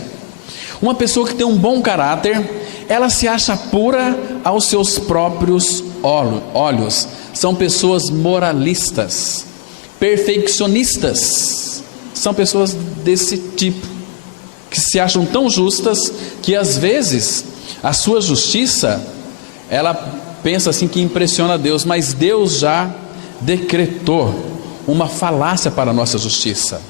Uma pessoa que tem um bom caráter, ela se acha pura aos seus próprios olhos. São pessoas moralistas, perfeccionistas. São pessoas desse tipo, que se acham tão justas que às vezes a sua justiça, ela pensa assim que impressiona Deus, mas Deus já decretou uma falácia para a nossa justiça.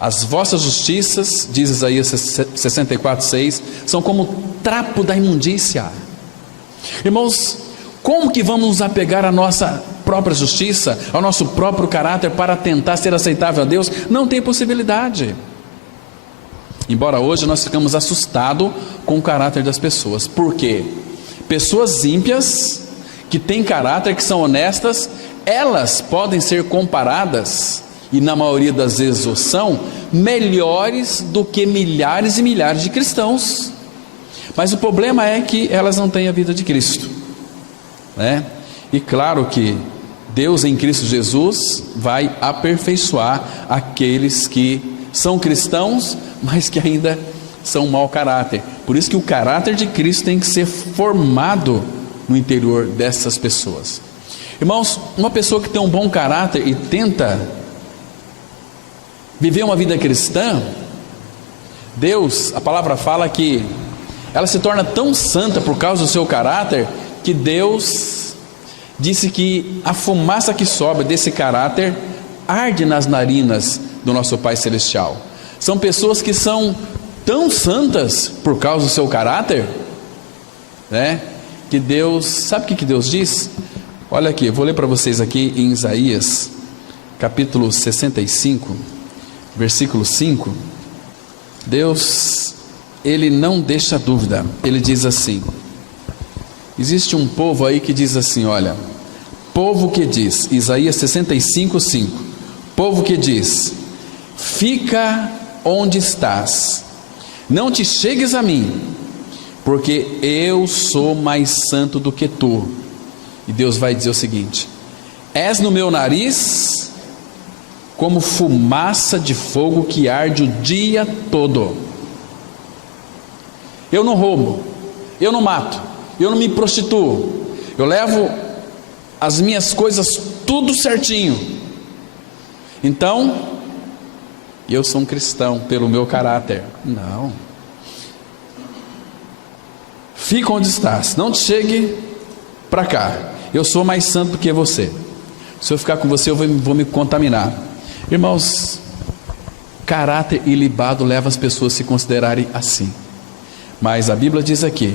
As vossas justiças, diz Isaías 64:6, são como trapo da imundícia. Irmãos, como que vamos nos apegar à nossa própria justiça, ao nosso próprio caráter para tentar ser aceitável a Deus? Não tem possibilidade. Embora hoje nós ficamos assustados com o caráter das pessoas. Por quê? Pessoas ímpias, que têm caráter, que são honestas, elas podem ser comparadas, e na maioria das vezes o são, melhores do que milhares e milhares de cristãos. Mas o problema é que elas não têm a vida de Cristo, né? E claro que Deus em Cristo Jesus vai aperfeiçoar aqueles que são cristãos, mas que ainda são mau caráter. Por isso que o caráter de Cristo tem que ser formado no interior dessas pessoas. Irmãos, uma pessoa que tem um bom caráter e tenta viver uma vida cristã, Deus, a palavra fala que ela se torna tão santa por causa do seu caráter, que Deus disse que a fumaça que sobe desse caráter arde nas narinas do nosso Pai Celestial. São pessoas que são tão santas por causa do seu caráter, né? Que Deus, sabe o que Deus diz? Olha aqui, eu vou ler para vocês aqui em Isaías, capítulo 65, versículo 5. Deus, Ele não deixa dúvida. Ele diz assim: existe um povo aí que diz assim, olha, povo que diz, Isaías 65, 5, povo que diz: fica onde estás, não te chegues a mim, porque eu sou mais santo do que tu. E Deus vai dizer o seguinte: és no meu nariz como fumaça de fogo que arde o dia todo. Eu não roubo, eu não mato, eu não me prostituo, eu levo as minhas coisas tudo certinho. Então, eu sou um cristão pelo meu caráter. Não. Fica onde estás, não te chegue para cá. Eu sou mais santo do que você. Se eu ficar com você, eu vou me contaminar. Irmãos, caráter ilibado leva as pessoas a se considerarem assim. Mas a Bíblia diz aqui,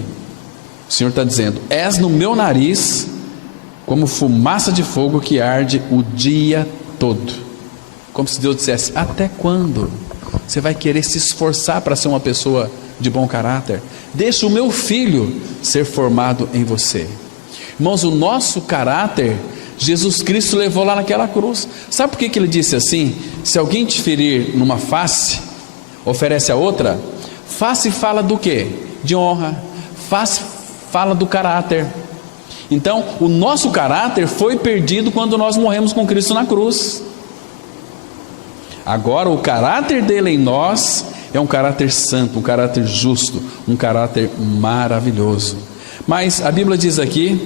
o Senhor está dizendo: és no meu nariz como fumaça de fogo que arde o dia todo. Como se Deus dissesse: até quando você vai querer se esforçar para ser uma pessoa de bom caráter? Deixa o meu filho ser formado em você. Irmãos, o nosso caráter, Jesus Cristo levou lá naquela cruz. Sabe por que ele disse assim? Se alguém te ferir numa face, oferece a outra. Face fala do quê? De honra. Face fala do caráter. Então, o nosso caráter foi perdido quando nós morremos com Cristo na cruz. Agora, o caráter dele em nós é um caráter santo, um caráter justo, um caráter maravilhoso. Mas a Bíblia diz aqui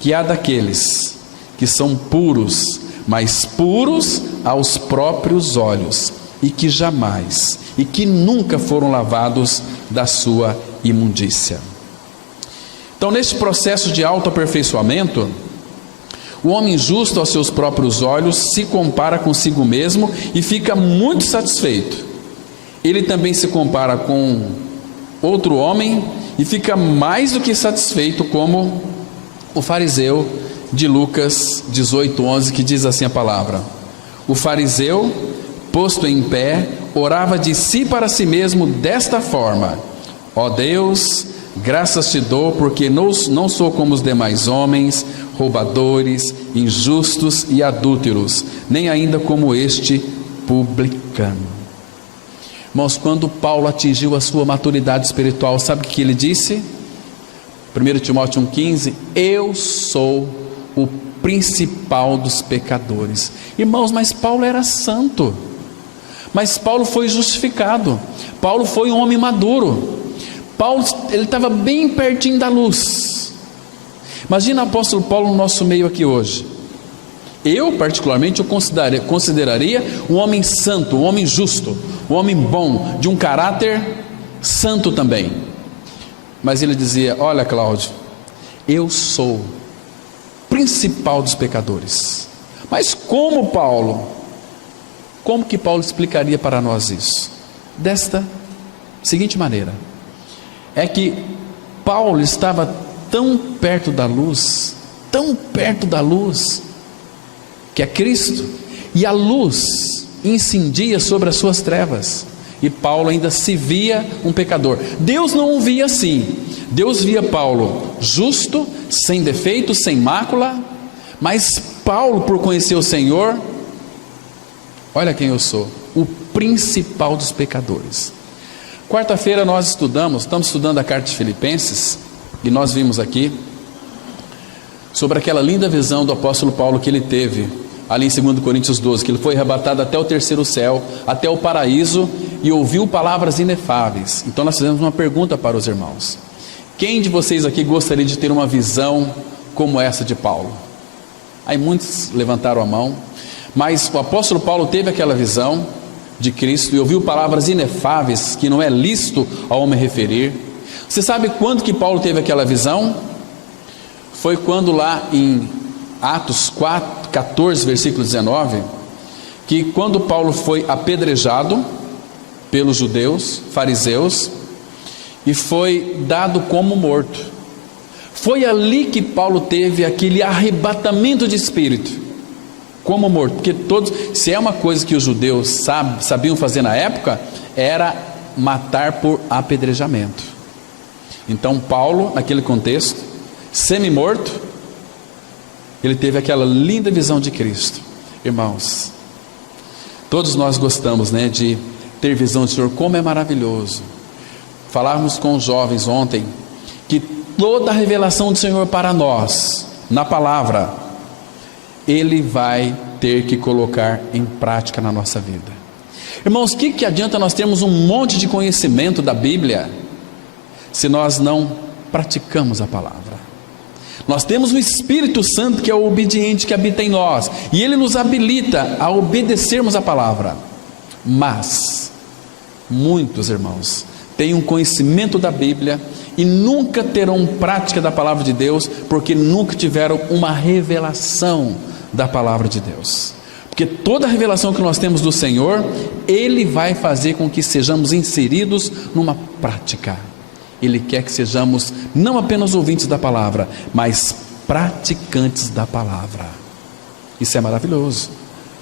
que há daqueles que são puros, mas puros aos próprios olhos, e que jamais, e que nunca foram lavados da sua imundícia. Então, neste processo de autoaperfeiçoamento, o homem justo aos seus próprios olhos se compara consigo mesmo e fica muito satisfeito. Ele também se compara com outro homem e fica mais do que satisfeito, como o fariseu de Lucas 18:11, que diz assim a palavra: o fariseu, posto em pé, orava de si para si mesmo desta forma: ó Deus, graças te dou, porque não sou como os demais homens, roubadores, injustos e adúlteros, nem ainda como este publicano. Irmãos, quando Paulo atingiu a sua maturidade espiritual, sabe o que ele disse? 1 Timóteo 1,15: eu sou o principal dos pecadores. Irmãos, mas Paulo era santo, mas Paulo foi justificado, Paulo foi um homem maduro, Paulo, ele estava bem pertinho da luz. Imagina o apóstolo Paulo no nosso meio aqui hoje. Eu particularmente consideraria um homem santo, um homem justo, um homem bom, de um caráter santo também. Mas ele dizia: olha, Cláudio, eu sou principal dos pecadores. Mas como, Paulo? Como que Paulo explicaria para nós isso? Desta seguinte maneira: é que Paulo estava tão perto da luz, que é Cristo, e a luz incendia sobre as suas trevas, e Paulo ainda se via um pecador. Deus não o via assim. Deus via Paulo justo, sem defeito, sem mácula. Mas Paulo, por conhecer o Senhor, olha quem eu sou, o principal dos pecadores. Quarta-feira nós estamos estudando a carta de Filipenses, e nós vimos aqui sobre aquela linda visão do apóstolo Paulo que ele teve ali em 2 Coríntios 12, que ele foi arrebatado até o terceiro céu, até o paraíso, e ouviu palavras inefáveis. Então nós fizemos uma pergunta para os irmãos: quem de vocês aqui gostaria de ter uma visão como essa de Paulo? Aí muitos levantaram a mão. Mas o apóstolo Paulo teve aquela visão de Cristo e ouviu palavras inefáveis que não é lícito ao homem referir. Você sabe quando que Paulo teve aquela visão? Foi quando lá em Atos 14, versículo 19, que quando Paulo foi apedrejado pelos judeus, fariseus, e foi dado como morto. Foi ali que Paulo teve aquele arrebatamento de espírito, como morto. Porque todos, se é uma coisa que os judeus sabiam fazer na época, era matar por apedrejamento. Então Paulo, naquele contexto, semi-morto, ele teve aquela linda visão de Cristo. Irmãos, todos nós gostamos, né, de ter visão do Senhor. Como é maravilhoso. Falávamos com os jovens ontem que toda a revelação do Senhor para nós, na palavra, Ele vai ter que colocar em prática na nossa vida. Irmãos, o que adianta nós termos um monte de conhecimento da Bíblia se nós não praticamos a palavra? Nós temos o Espírito Santo, que é o obediente, que habita em nós, e ele nos habilita a obedecermos a palavra. Mas muitos irmãos têm um conhecimento da Bíblia e nunca terão prática da palavra de Deus, porque nunca tiveram uma revelação da palavra de Deus. Porque toda a revelação que nós temos do Senhor, Ele vai fazer com que sejamos inseridos numa prática. Ele quer que sejamos não apenas ouvintes da palavra, mas praticantes da palavra. Isso é maravilhoso,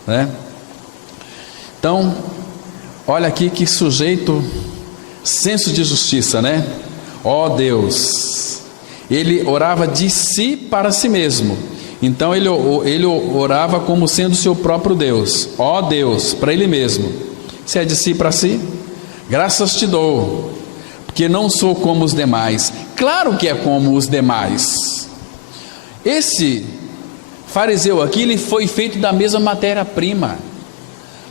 né? Então, olha aqui que sujeito, senso de justiça, né? Ó Deus, ele orava de si para si mesmo. Então ele orava como sendo seu próprio Deus. Ó Deus, para ele mesmo. Se é de si para si, graças te dou, porque não sou como os demais. Claro que é como os demais. Esse fariseu aqui, ele foi feito da mesma matéria-prima.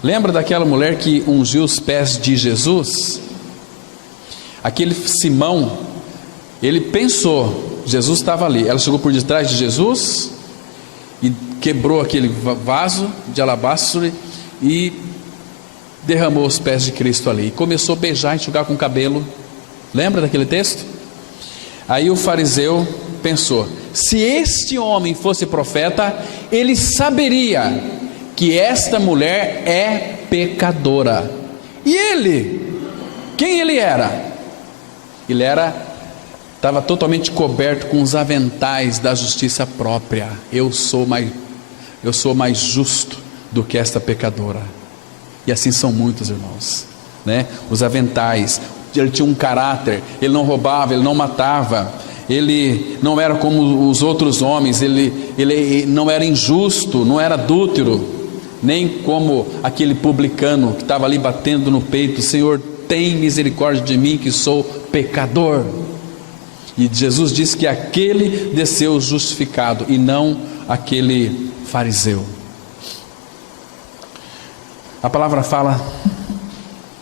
Lembra daquela mulher que ungiu os pés de Jesus? Aquele Simão, ele pensou, Jesus estava ali, ela chegou por detrás de Jesus e quebrou aquele vaso de alabastro e derramou os pés de Cristo ali, e começou a beijar, enxugar com o cabelo. Lembra daquele texto? Aí o fariseu pensou, se este homem fosse profeta, ele saberia que esta mulher é pecadora. E ele, quem ele era? Ele estava totalmente coberto com os aventais da justiça própria. Eu sou mais justo do que esta pecadora. E assim são muitos, irmãos, né? Os aventais. Ele tinha um caráter, ele não roubava, ele não matava, ele não era como os outros homens, ele não era injusto, não era adúltero, nem como aquele publicano que estava ali batendo no peito: Senhor, tem misericórdia de mim que sou pecador. E Jesus disse que aquele desceu justificado e não aquele fariseu. A palavra fala: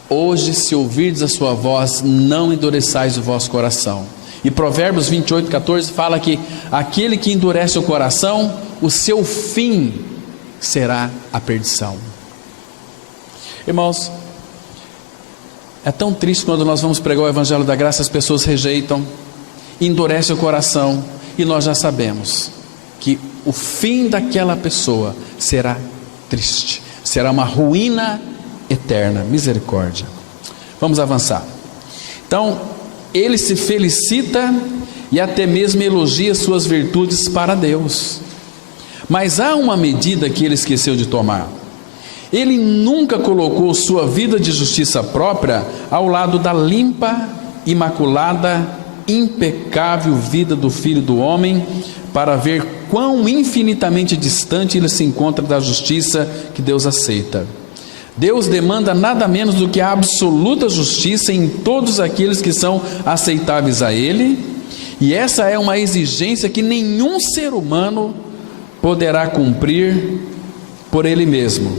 hoje, se ouvirdes a sua voz, não endureçais o vosso coração. E Provérbios 28:14 fala que aquele que endurece o coração, o seu fim será a perdição. Irmãos, é tão triste quando nós vamos pregar o Evangelho da Graça, as pessoas rejeitam, endurecem o coração, e nós já sabemos que o fim daquela pessoa será triste, será uma ruína eterna. Misericórdia. Vamos avançar. Então, ele se felicita e até mesmo elogia suas virtudes para Deus. Mas há uma medida que ele esqueceu de tomar. Ele nunca colocou sua vida de justiça própria ao lado da limpa, imaculada, impecável vida do Filho do Homem, para ver quão infinitamente distante ele se encontra da justiça que Deus aceita. Deus demanda nada menos do que a absoluta justiça em todos aqueles que são aceitáveis a Ele, e essa é uma exigência que nenhum ser humano poderá cumprir por ele mesmo.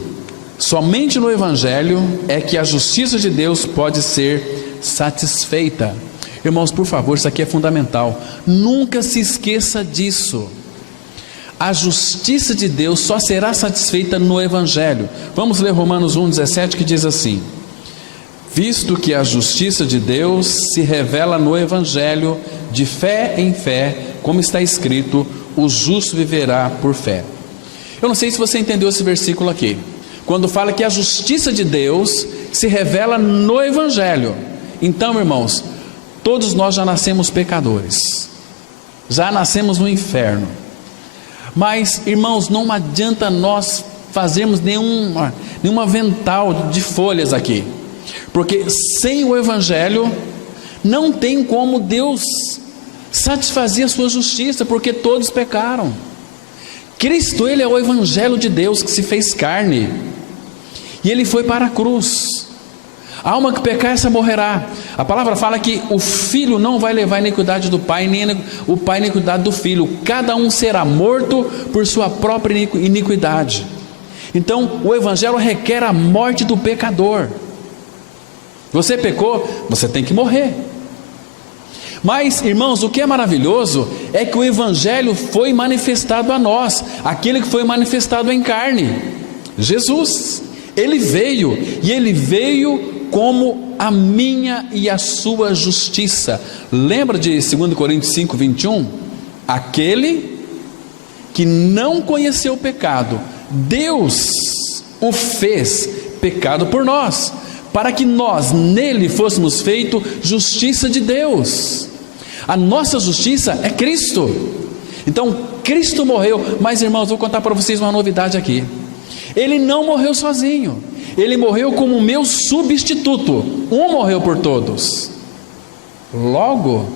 Somente no Evangelho é que a justiça de Deus pode ser satisfeita. Irmãos, por favor, isso aqui é fundamental. Nunca se esqueça disso. A justiça de Deus só será satisfeita no Evangelho. Vamos ler Romanos 1,17, que diz assim: visto que a justiça de Deus se revela no Evangelho, de fé em fé, como está escrito, o justo viverá por fé. Eu não sei se você entendeu esse versículo aqui, quando fala que a justiça de Deus se revela no Evangelho. Então, irmãos, todos nós já nascemos pecadores, já nascemos no inferno. Mas, irmãos, não adianta nós fazermos nenhum avental de folhas aqui, porque sem o Evangelho não tem como Deus satisfazer a sua justiça, porque todos pecaram. Cristo, Ele é o Evangelho de Deus que se fez carne, e Ele foi para a cruz. A alma que pecar, essa morrerá. A palavra fala que o filho não vai levar a iniquidade do pai, nem o pai a iniquidade do filho. Cada um será morto por sua própria iniquidade. Então o Evangelho requer a morte do pecador. Você pecou, você tem que morrer. Mas, irmãos, o que é maravilhoso é que o Evangelho foi manifestado a nós, aquele que foi manifestado em carne, Jesus. Ele veio, e Ele veio como a minha e a sua justiça. Lembra de 2 Coríntios 5:21? Aquele que não conheceu o pecado, Deus o fez pecado por nós, para que nós nele fôssemos feitos justiça de Deus. A nossa justiça é Cristo. Então Cristo morreu. Mas, irmãos, vou contar para vocês uma novidade aqui. Ele não morreu sozinho, Ele morreu como meu substituto. Um morreu por todos, logo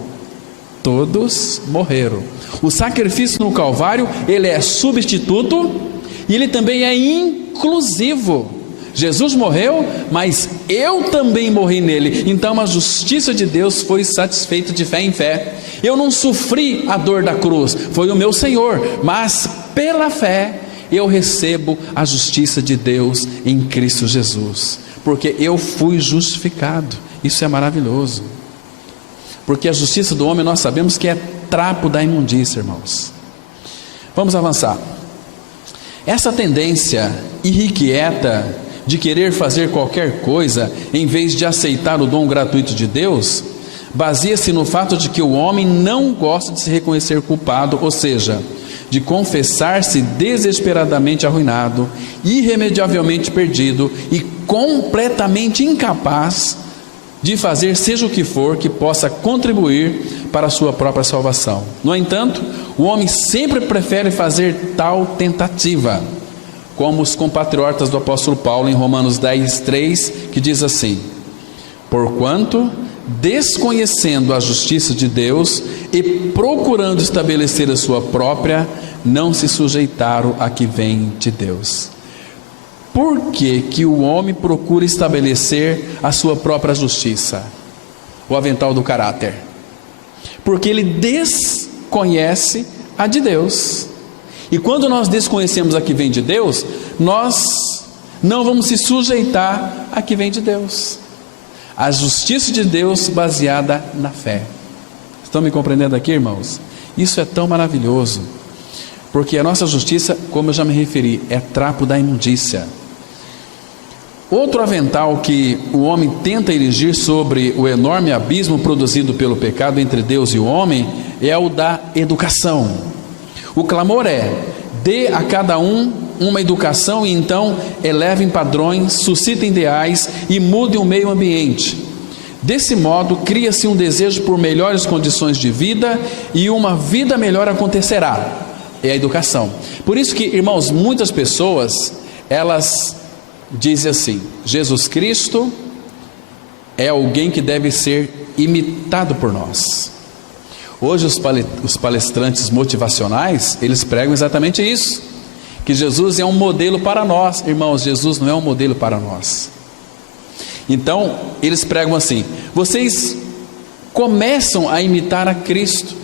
todos morreram. O sacrifício no Calvário, ele é substituto, e ele também é inclusivo. Jesus morreu, mas eu também morri nele. Então a justiça de Deus foi satisfeita de fé em fé. Eu não sofri a dor da cruz, foi o meu Senhor, mas pela fé eu recebo a justiça de Deus em Cristo Jesus, porque eu fui justificado. Isso é maravilhoso, porque a justiça do homem nós sabemos que é trapo da imundícia, irmãos. Vamos avançar. Essa tendência irrequieta de querer fazer qualquer coisa em vez de aceitar o dom gratuito de Deus, baseia-se no fato de que o homem não gosta de se reconhecer culpado, ou seja, de confessar-se desesperadamente arruinado, irremediavelmente perdido e completamente incapaz de fazer seja o que for que possa contribuir para a sua própria salvação. No entanto, o homem sempre prefere fazer tal tentativa, como os compatriotas do apóstolo Paulo em Romanos 10:3, que diz assim: porquanto, desconhecendo a justiça de Deus e procurando estabelecer a sua própria, não se sujeitaram a que vem de Deus. Por que o homem procura estabelecer a sua própria justiça? O avental do caráter. Porque ele desconhece a de Deus. E quando nós desconhecemos a que vem de Deus, nós não vamos se sujeitar a que vem de Deus. A justiça de Deus baseada na fé. Estão me compreendendo aqui, irmãos? Isso é tão maravilhoso, porque a nossa justiça, como eu já me referi, é trapo da imundícia. Outro avental que o homem tenta erigir sobre o enorme abismo produzido pelo pecado entre Deus e o homem é o da educação. O clamor é: dê a cada um uma educação e então elevem padrões, suscitem ideais e mudem o meio ambiente. Desse modo, cria-se um desejo por melhores condições de vida e uma vida melhor acontecerá. É a educação. Por isso que, irmãos, muitas pessoas, elas dizem assim: Jesus Cristo é alguém que deve ser imitado por nós. Hoje os palestrantes motivacionais, eles pregam exatamente isso, que Jesus é um modelo para nós. Irmãos, Jesus não é um modelo para nós. Então, eles pregam assim: vocês começam a imitar a Cristo,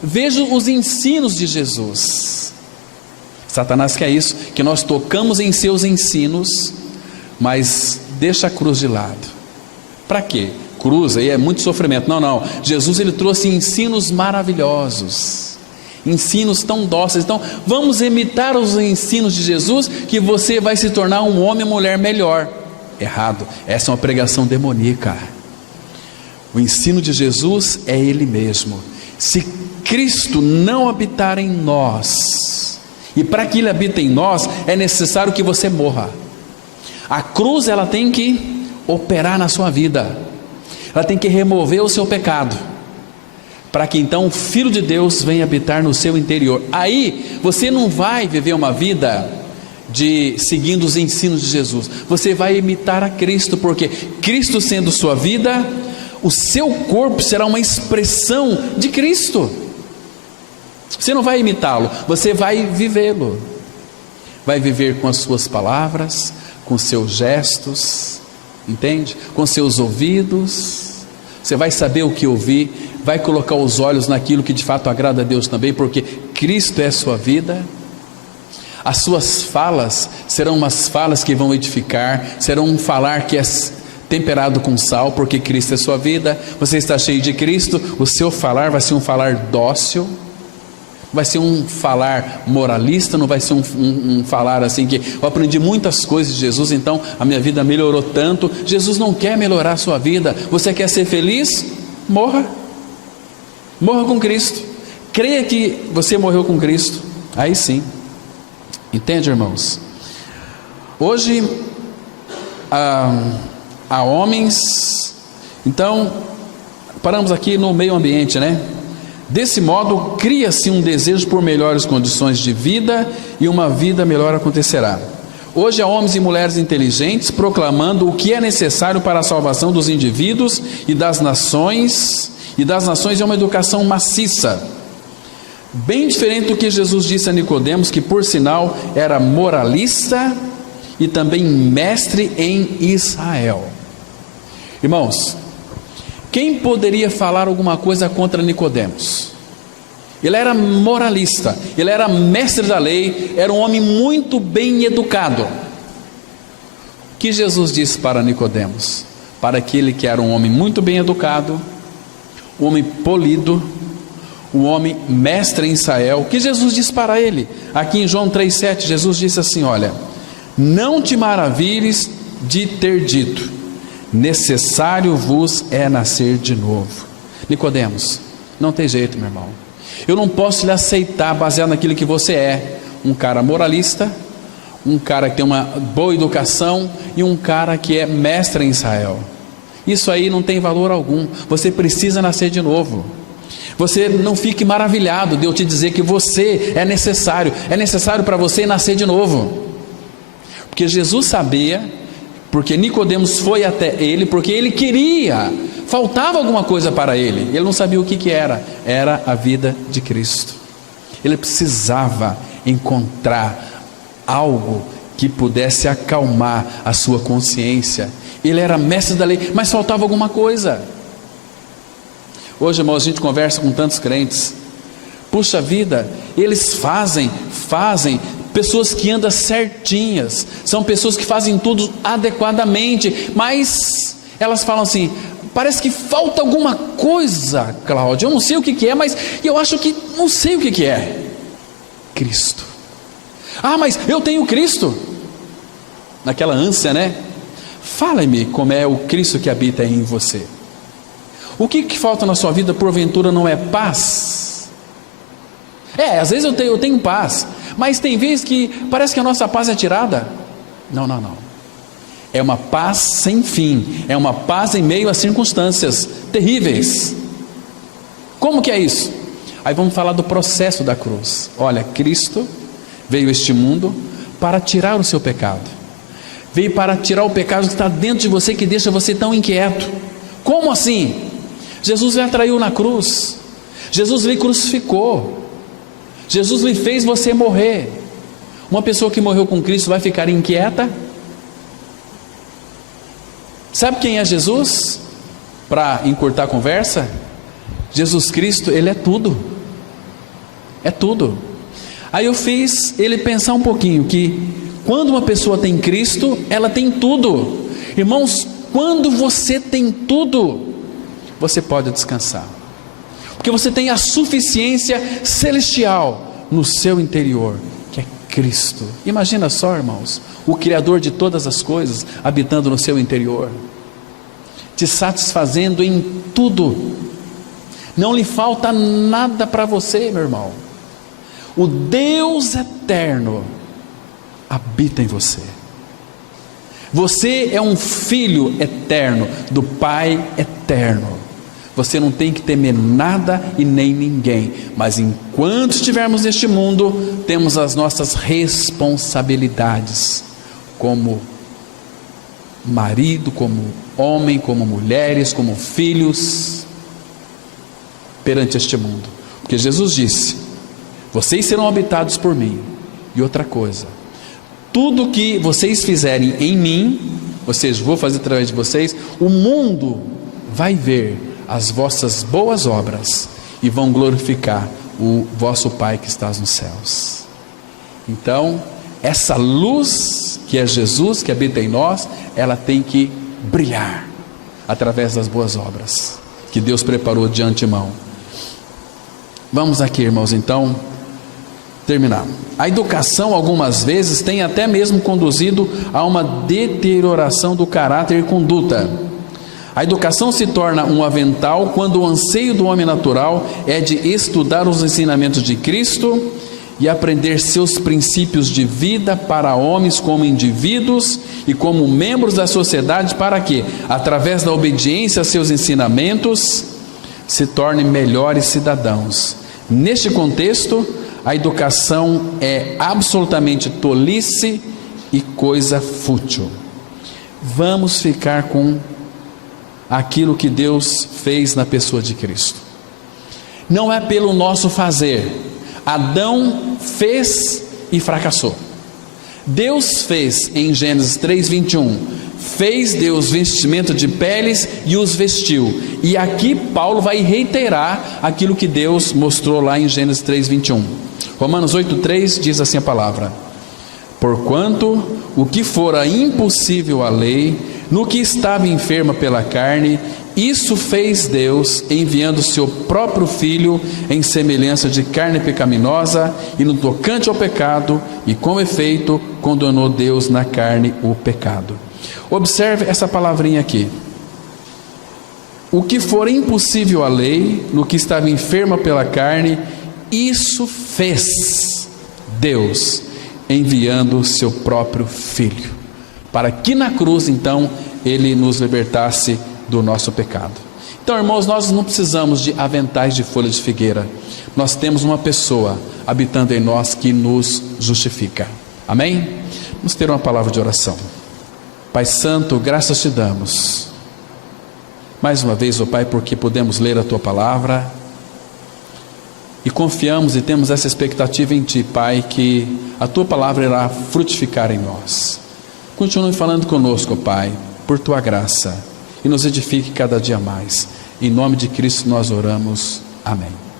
vejam os ensinos de Jesus. Satanás quer isso, que nós tocamos em seus ensinos, mas deixa a cruz de lado. Para quê? Cruz, aí é muito sofrimento. Não, Jesus ele trouxe ensinos maravilhosos, ensinos tão dóceis. Então vamos imitar os ensinos de Jesus, que você vai se tornar um homem ou mulher melhor. Errado, essa é uma pregação demoníaca. O ensino de Jesus é Ele mesmo. Se Cristo não habitar em nós, e para que Ele habite em nós, é necessário que você morra. A cruz ela tem que operar na sua vida, ela tem que remover o seu pecado, para que então o Filho de Deus venha habitar no seu interior. Aí você não vai viver uma vida seguindo os ensinos de Jesus, você vai imitar a Cristo, porque Cristo sendo sua vida, o seu corpo será uma expressão de Cristo. Você não vai imitá-lo, você vai vivê-lo. Vai viver com as suas palavras, com seus gestos, entende? Com seus ouvidos. Você vai saber o que ouvir, vai colocar os olhos naquilo que de fato agrada a Deus também, porque Cristo é a sua vida. As suas falas serão umas falas que vão edificar, serão um falar que é temperado com sal, porque Cristo é a sua vida. Você está cheio de Cristo, o seu falar vai ser um falar dócil, vai ser um falar moralista, não vai ser um falar assim que eu aprendi muitas coisas de Jesus, então a minha vida melhorou tanto. Jesus não quer melhorar a sua vida. Você quer ser feliz? Morra com Cristo, creia que você morreu com Cristo, aí sim. Entende, irmãos? Hoje há homens, então paramos aqui no meio ambiente, né? Desse modo, cria-se um desejo por melhores condições de vida e uma vida melhor acontecerá. Hoje há homens e mulheres inteligentes proclamando o que é necessário para a salvação dos indivíduos e das nações é uma educação maciça, bem diferente do que Jesus disse a Nicodemos, que por sinal era moralista e também mestre em Israel. Irmãos, quem poderia falar alguma coisa contra Nicodemos? Ele era moralista, ele era mestre da lei, era um homem muito bem educado. O que Jesus disse para Nicodemos? Para aquele que era um homem muito bem educado, um homem polido, um homem mestre em Israel, o que Jesus disse para ele? Aqui em João 3,7, Jesus disse assim: olha, não te maravilhes de ter dito, necessário vos é nascer de novo. Nicodemos, não tem jeito, meu irmão, eu não posso lhe aceitar baseado naquilo que você é, um cara moralista, um cara que tem uma boa educação e um cara que é mestre em Israel. Isso aí não tem valor algum. Você precisa nascer de novo. Você não fique maravilhado de eu te dizer que você é necessário para você nascer de novo, porque Jesus sabia, porque Nicodemos foi até ele, porque ele queria, faltava alguma coisa para ele, ele não sabia o que era a vida de Cristo. Ele precisava encontrar algo que pudesse acalmar a sua consciência. Ele era mestre da lei, mas faltava alguma coisa. Hoje, irmãos, a gente conversa com tantos crentes, puxa vida, eles fazem, pessoas que andam certinhas, são pessoas que fazem tudo adequadamente, mas elas falam assim: parece que falta alguma coisa, Cláudio, eu não sei o que é, mas eu acho que não sei o que é. Cristo. Ah, mas eu tenho Cristo. Naquela ânsia, né? Fala-me como é o Cristo que habita em você. O que falta na sua vida, porventura, não é paz? Às vezes eu tenho paz, mas tem vezes que parece que a nossa paz é tirada. Não. É uma paz sem fim, é uma paz em meio a circunstâncias terríveis. Como que é isso? Aí vamos falar do processo da cruz. Olha, Cristo veio a este mundo para tirar o seu pecado, veio para tirar o pecado que está dentro de você, que deixa você tão inquieto. Como assim? Jesus lhe atraiu na cruz, Jesus lhe crucificou, Jesus lhe fez você morrer. Uma pessoa que morreu com Cristo vai ficar inquieta? Sabe quem é Jesus? Para encurtar a conversa, Jesus Cristo, Ele é tudo. É tudo. Aí eu fiz ele pensar um pouquinho que quando uma pessoa tem Cristo, ela tem tudo. Irmãos, quando você tem tudo, você pode descansar, porque você tem a suficiência celestial no seu interior, que é Cristo. Imagina só, irmãos, o Criador de todas as coisas habitando no seu interior, te satisfazendo em tudo, não lhe falta nada para você, meu irmão. O Deus eterno habita em você. Você é um filho eterno do Pai eterno. Você não tem que temer nada e nem ninguém, mas enquanto estivermos neste mundo, temos as nossas responsabilidades, como marido, como homem, como mulheres, como filhos, perante este mundo, porque Jesus disse: vocês serão habitados por mim. E outra coisa, tudo que vocês fizerem em mim, ou seja, vou fazer através de vocês, o mundo vai ver as vossas boas obras e vão glorificar o vosso Pai que está nos céus. Então, essa luz que é Jesus, que habita em nós, ela tem que brilhar através das boas obras que Deus preparou de antemão. Vamos aqui, irmãos, então terminar. A educação algumas vezes tem até mesmo conduzido a uma deterioração do caráter e conduta. A educação se torna um avental quando o anseio do homem natural é de estudar os ensinamentos de Cristo e aprender seus princípios de vida para homens como indivíduos e como membros da sociedade, para que, através da obediência a seus ensinamentos, se tornem melhores cidadãos. Neste contexto, a educação é absolutamente tolice e coisa fútil. Vamos ficar com aquilo que Deus fez na pessoa de Cristo. Não é pelo nosso fazer. Adão fez e fracassou. Deus fez em Gênesis 3:21, fez Deus vestimento de peles e os vestiu. E aqui Paulo vai reiterar aquilo que Deus mostrou lá em Gênesis 3:21. Romanos 8:3 diz assim a palavra: porquanto o que fora impossível à lei, no que estava enferma pela carne, isso fez Deus, enviando seu próprio Filho em semelhança de carne pecaminosa, e no tocante ao pecado, e com efeito condenou Deus na carne o pecado. Observe essa palavrinha aqui: o que for impossível à lei, no que estava enferma pela carne, isso fez Deus, enviando seu próprio Filho, para que na cruz então ele nos libertasse do nosso pecado. Então, irmãos, nós não precisamos de aventais de folha de figueira. Nós temos uma pessoa habitando em nós que nos justifica. Amém? Vamos ter uma palavra de oração. Pai Santo, graças te damos mais uma vez, ó Pai, porque podemos ler a tua palavra e confiamos e temos essa expectativa em ti, Pai, que a tua palavra irá frutificar em nós. Continue falando conosco, ó Pai, por tua graça, e nos edifique cada dia mais. Em nome de Cristo nós oramos. Amém.